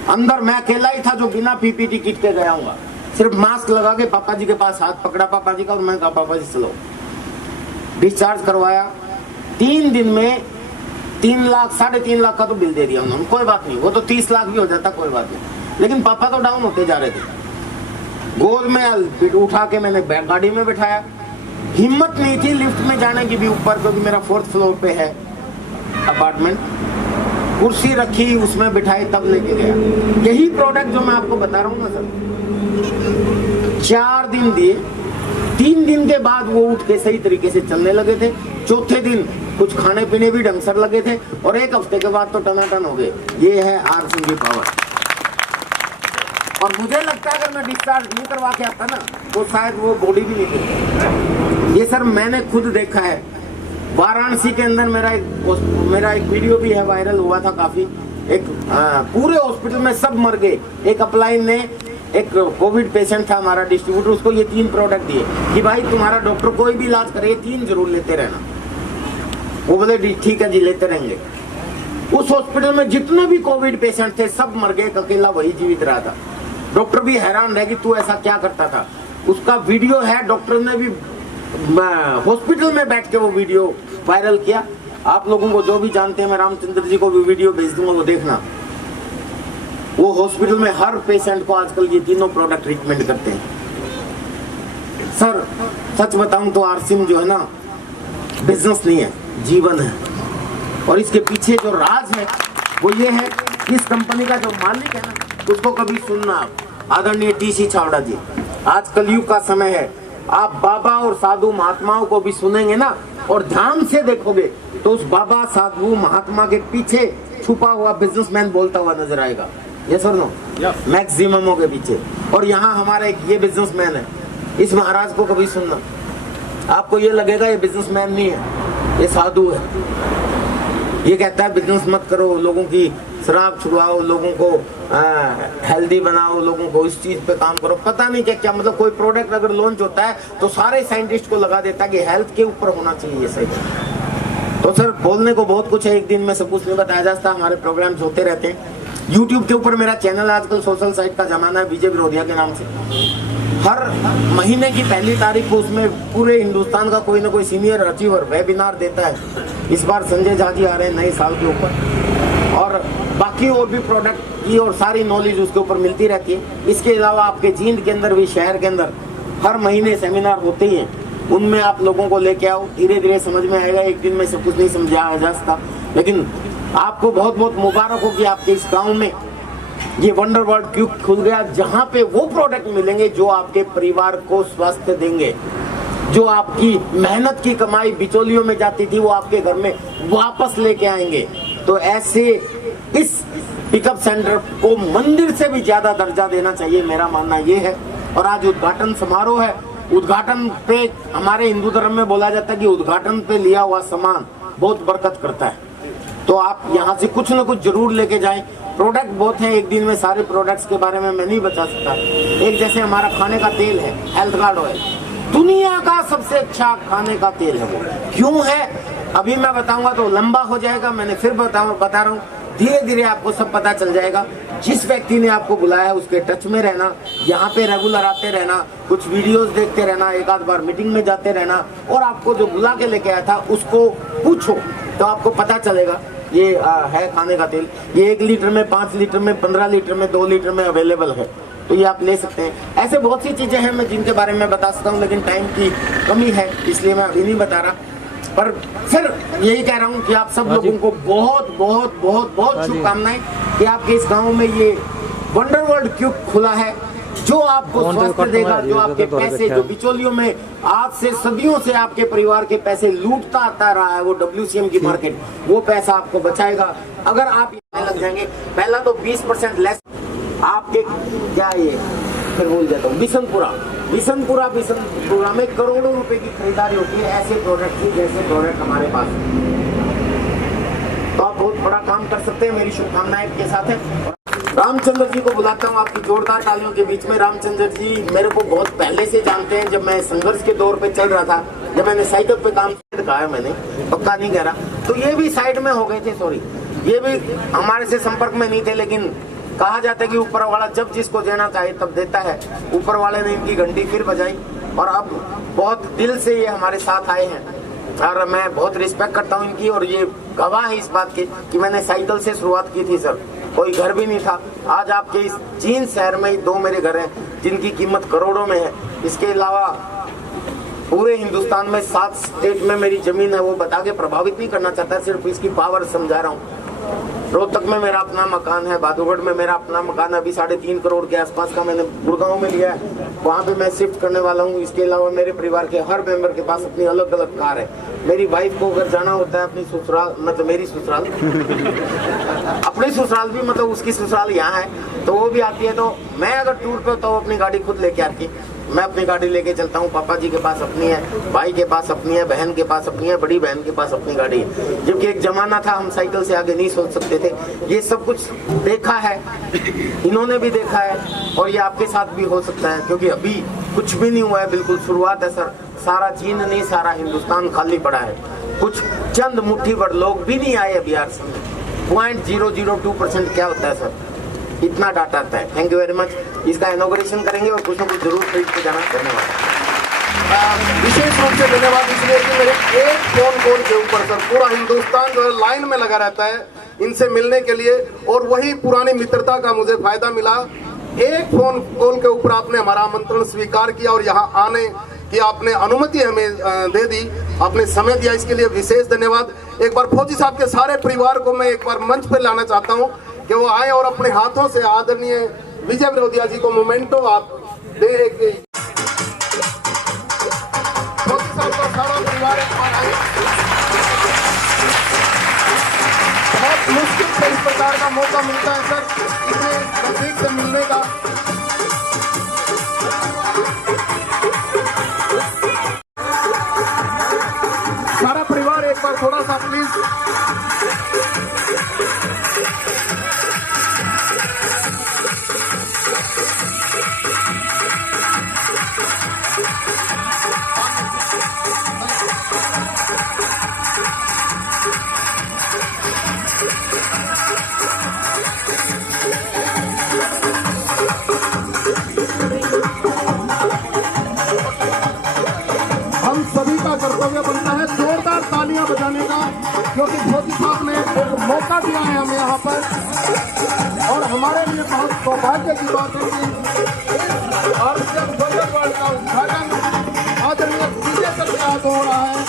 अंदर मैं अकेला ही था जो बिना पीपीटी किट के गया हूँ, सिर्फ मास्क लगा के पापा जी के पास हाथ पकड़ा पापा जी का, और मैं कहा पापा जी चलो। डिस्चार्ज करवाया, 3 दिन में 3 लाख 3.5 लाख का तो बिल दे दिया उन्होंने। कोई बात नहीं, वो तो 30 लाख भी हो जाता, कोई बात नहीं, लेकिन पापा तो डाउन होते जा रहे थे। गोद में उठा के मैंने गाड़ी में बिठाया, हिम्मत नहीं थी लिफ्ट में जाने की भी ऊपर, क्योंकि मेरा 4th फ्लोर पे है अपार्टमेंट। कुर्सी रखी, उसमें बिठाई, तब लेके गया। यही प्रोडक्ट जो मैं आपको बता रहा हूँ ना सर, 4 दिन दिए, 3 दिन के बाद वो उठ के सही तरीके से चलने लगे थे। चौथे दिन कुछ खाने पीने भी ढंग से लगे थे, और 1 हफ्ते के बाद तो टनाटन हो गए। ये है आरसीएम की पावर। और मुझे लगता है अगर मैं डिस्चार्ज नहीं करवा के आता ना तो शायद वो बॉडी भी नहीं मिलती। ये सर मैंने खुद देखा है। वाराणसी के अंदर मेरा एक वीडियो भी है, वायरल हुआ था काफी। एक पूरे हॉस्पिटल में सब मर गए। एक अपलाइन ने, एक कोविड पेशेंट था हमारा डिस्ट्रीब्यूटर, उसको ये 3 प्रोडक्ट दिए कि भाई तुम्हारा डॉक्टर कोई भी इलाज करे 3 जरूर लेते रहना। वो बोले ठीक है जी लेते रहेंगे। उस हॉस्पिटल में जितने भी कोविड पेशेंट थे सब मर गए, अकेला वही जीवित रहा था। डॉक्टर भी हैरान रहे कि तू ऐसा क्या करता था। उसका वीडियो है, डॉक्टर ने भी हॉस्पिटल में बैठ के वो वीडियो वायरल किया। आप लोगों को जो भी जानते हैं, मैं रामचंद्र जी को भी वीडियो भेज दूंगा, वो देखना। वो हॉस्पिटल में हर पेशेंट को आजकल ये तीनों प्रोडक्ट ट्रीटमेंट करते हैं। सर सच बताऊं तो आरसीएम जो है ना, बिजनेस नहीं है, जीवन है। और इसके पीछे जो राज है वो ये है, इस कंपनी का जो मालिक है ना, उसको कभी सुनना आप, आदरणीय टीसी छावड़ा जी। आज कलयुग का समय है, आप बाबा और साधु महात्माओं को भी सुनेंगे ना और ध्यान से देखोगे तो उस बाबा साधु महात्मा के पीछे छुपा हुआ बिजनेसमैन बोलता हुआ नजर आएगा। यस और नो? मैक्सिमम के पीछे। और यहाँ हमारा एक ये बिजनेसमैन है, इस महाराज को कभी सुनना, आपको ये लगेगा ये बिजनेसमैन नहीं है, ये साधु है। ये कहता है बिजनेस मत करो, लोगों की शराब छुड़वाओ, लोगों को हेल्दी बनाओ, लोगों को इस चीज पे काम करो, पता नहीं क्या क्या। मतलब कोई प्रोडक्ट अगर लॉन्च होता है तो सारे साइंटिस्ट को लगा देता है कि हेल्थ के ऊपर होना चाहिए सही। तो सर बोलने को बहुत कुछ है, एक दिन में सब कुछ नहीं बताया जा सकता। हमारे प्रोग्राम्स होते रहते हैं। YouTube के ऊपर मेरा चैनल, आजकल सोशल साइट का जमाना है, विजय विरोधिया के नाम से। हर महीने की पहली तारीख को उसमें पूरे हिंदुस्तान का कोई ना कोई सीनियर अचीवर वेबिनार देता है। इस बार संजय झा जी आ रहे हैं नए साल के ऊपर, और बाकी और भी प्रोडक्ट की और सारी नॉलेज उसके ऊपर मिलती रहती है। इसके अलावा आपके जींद के अंदर भी, शहर के अंदर हर महीने सेमिनार होते ही हैं, उनमें आप लोगों को लेके आओ। धीरे धीरे समझ में आएगा, एक दिन में सब कुछ नहीं समझाया जा सकता, लेकिन आपको बहुत बहुत मुबारक हो कि आपके इस गांव में ये वंडर वर्ल्ड क्यूब खुल गया, जहां पे वो प्रोडक्ट मिलेंगे जो आपके परिवार को स्वास्थ्य देंगे, जो आपकी मेहनत की कमाई बिचौलियों में जाती थी वो आपके घर में वापस लेके आएंगे। तो ऐसे इस पिकअप सेंटर को मंदिर से भी ज्यादा दर्जा देना चाहिए, मेरा मानना ये है। और आज उद्घाटन समारोह है। उद्घाटन पे हमारे हिंदू धर्म में बोला जाता है कि उद्घाटन पे लिया हुआ सामान बहुत बरकत करता है। तो आप यहाँ से कुछ न कुछ जरूर लेके जाएं। प्रोडक्ट बहुत है, एक दिन में सारे प्रोडक्ट्स के बारे में मैं नहीं बता सकता। एक जैसे हमारा खाने का तेल है, हेल्थ गार्ड ऑयल, दुनिया का सबसे अच्छा खाने का तेल है। वो क्यों है अभी मैं बताऊंगा तो लंबा हो जाएगा, मैंने फिर बता रहा हूँ, धीरे धीरे आपको सब पता चल जाएगा। जिस व्यक्ति ने आपको बुलाया है उसके टच में रहना, यहाँ पे रेगुलर आते रहना, कुछ वीडियोस देखते रहना, एक आध बार मीटिंग में जाते रहना, और आपको जो बुला के लेके आया था उसको पूछो तो आपको पता चलेगा। ये है खाने का तेल, ये 1 लीटर में, 5 लीटर में, 15 लीटर में, 2 लीटर में अवेलेबल है, तो ये आप ले सकते हैं। ऐसे बहुत सी चीजें हैं मैं जिनके बारे में बता सकता हूँ, लेकिन टाइम की कमी है इसलिए मैं अभी नहीं बता रहा। पर फिर यही कह रहा हूँ कि आप सब लोगों को बहुत बहुत बहुत बहुत शुभकामनाएं कि आपके इस गांव में ये वंडर वर्ल्ड क्यूब खुला है, जो आपको स्वास्थ्य देगा, जो आपके पैसे जो बिचौलियों में आज से सदियों से आपके परिवार के पैसे लूटता आता रहा है, वो WCM की मार्केट, वो पैसा आपको बचाएगा अगर आप लग जाएंगे। पहला तो 20% लेस आपके, क्या ये फिर भूल जाता हूँ, बिशनपुरा में करोड़ों रुपए की खरीदारी होती है ऐसे प्रोडक्ट की, जैसे प्रोडक्ट हमारे पास। तो आप बहुत बड़ा काम कर सकते हैं, मेरी शुभकामनाएं के साथ है। रामचंद्र जी को बुलाता हूँ आपकी जोरदार तालियों के बीच में। रामचंद्र जी मेरे को बहुत पहले से जानते हैं, जब मैं संघर्ष के दौर पे चल रहा था, जब मैंने साइकिल पे काम दिखाया है, मैंने पक्का नहीं कह रहा, तो ये भी साइड में हो गए थे, सॉरी, ये भी हमारे से संपर्क में नहीं थे, लेकिन कहा जाता है कि ऊपर वाला जब जिसको देना चाहे तब देता है। ऊपर वाले ने इनकी घंटी फिर बजाई और अब बहुत दिल से ये हमारे साथ आए हैं, और मैं बहुत रिस्पेक्ट करता हूँ इनकी। और ये गवाह है इस बात के कि मैंने साइकिल से शुरुआत की थी सर, कोई घर भी नहीं था। आज आपके इस जींद शहर में ही 2 मेरे घर हैं जिनकी कीमत करोड़ों में है। इसके अलावा पूरे हिंदुस्तान में 7 स्टेट में मेरी जमीन है, वो बता के प्रभावित नहीं करना चाहता, सिर्फ इसकी पावर समझा रहा हूँ। रोहतक में मेरा अपना मकान है, बादुगढ़ में मेरा अपना मकान है, अभी 3.5 करोड़ के आसपास का मैंने गुड़गांव में लिया है, वहाँ पे मैं शिफ्ट करने वाला हूँ। इसके अलावा मेरे परिवार के हर मेंबर के पास अपनी अलग अलग कार है। मेरी वाइफ को अगर जाना होता है अपनी ससुराल, मतलब मेरी ससुराल अपनी ससुराल भी, मतलब उसकी ससुराल यहाँ है, तो वो भी आती है। तो मैं अगर टूर पे होता हूँ अपनी गाड़ी खुद लेके आती, मैं अपनी गाड़ी लेके चलता हूँ। पापा जी के पास अपनी है, भाई के पास अपनी है, बहन के पास अपनी है, बड़ी बहन के पास अपनी गाड़ी है। जबकि एक जमाना था हम साइकिल से आगे नहीं सोच सकते थे। ये सब कुछ देखा है, इन्होंने भी देखा है, और ये आपके साथ भी हो सकता है, क्योंकि अभी कुछ भी नहीं हुआ है, बिल्कुल शुरुआत है सर। सारा जींद नहीं, सारा हिंदुस्तान खाली पड़ा है, कुछ चंद मुट्ठी भर लोग भी नहीं आए बिहार से। 0.002% क्या होता है सर, इतना डाटा आता है। Thank you very much. इसका इनॉग्रेशन करेंगे और कुछ न कुछ जरूर खरीद के जाना। धन्यवाद। विशेष रूप से धन्यवाद इसलिए कि मेरे एक फोन कॉल के ऊपर सर पूरा हिंदुस्तान जो है लाइन में लगा रहता है इनसे मिलने के लिए, और वही पुरानी मित्रता का मुझे फायदा मिला। एक फोन कॉल के ऊपर आपने हमारा आमंत्रण स्वीकार किया और यहाँ आने की आपने अनुमति हमें दे दी, आपने समय दिया, इसके लिए विशेष धन्यवाद। एक बार फौजी साहब के सारे परिवार को मैं एक बार मंच पर लाना चाहता हूँ कि वो आए और अपने हाथों से आदरणीय विजय विरोधिया जी को मोमेंटो आप दे के फौजी साहब का सारा परिवार एक बार आए। बहुत मुश्किल से इस प्रकार का मौका मिलता है सर, इतने नजदीक से मिलने का। सारा परिवार एक बार थोड़ा सा प्लीज हमारे लिए बहुत सौभाग्य की बात है कि और जब वर्ल्ड का उद्घाटन आदरणीय विजय सर के हाथ हो रहा है।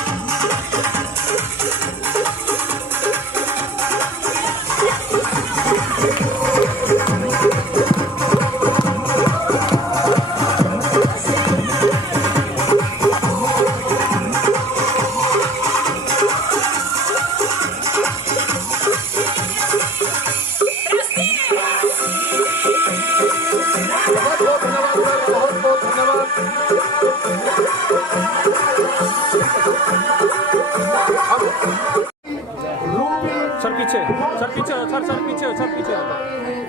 सर पीछे सर पीछे सर सर पीछे सर पीछे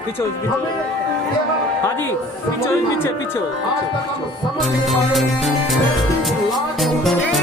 पीछे पीछे हाँ जी पीछे पीछे पीछे पीछे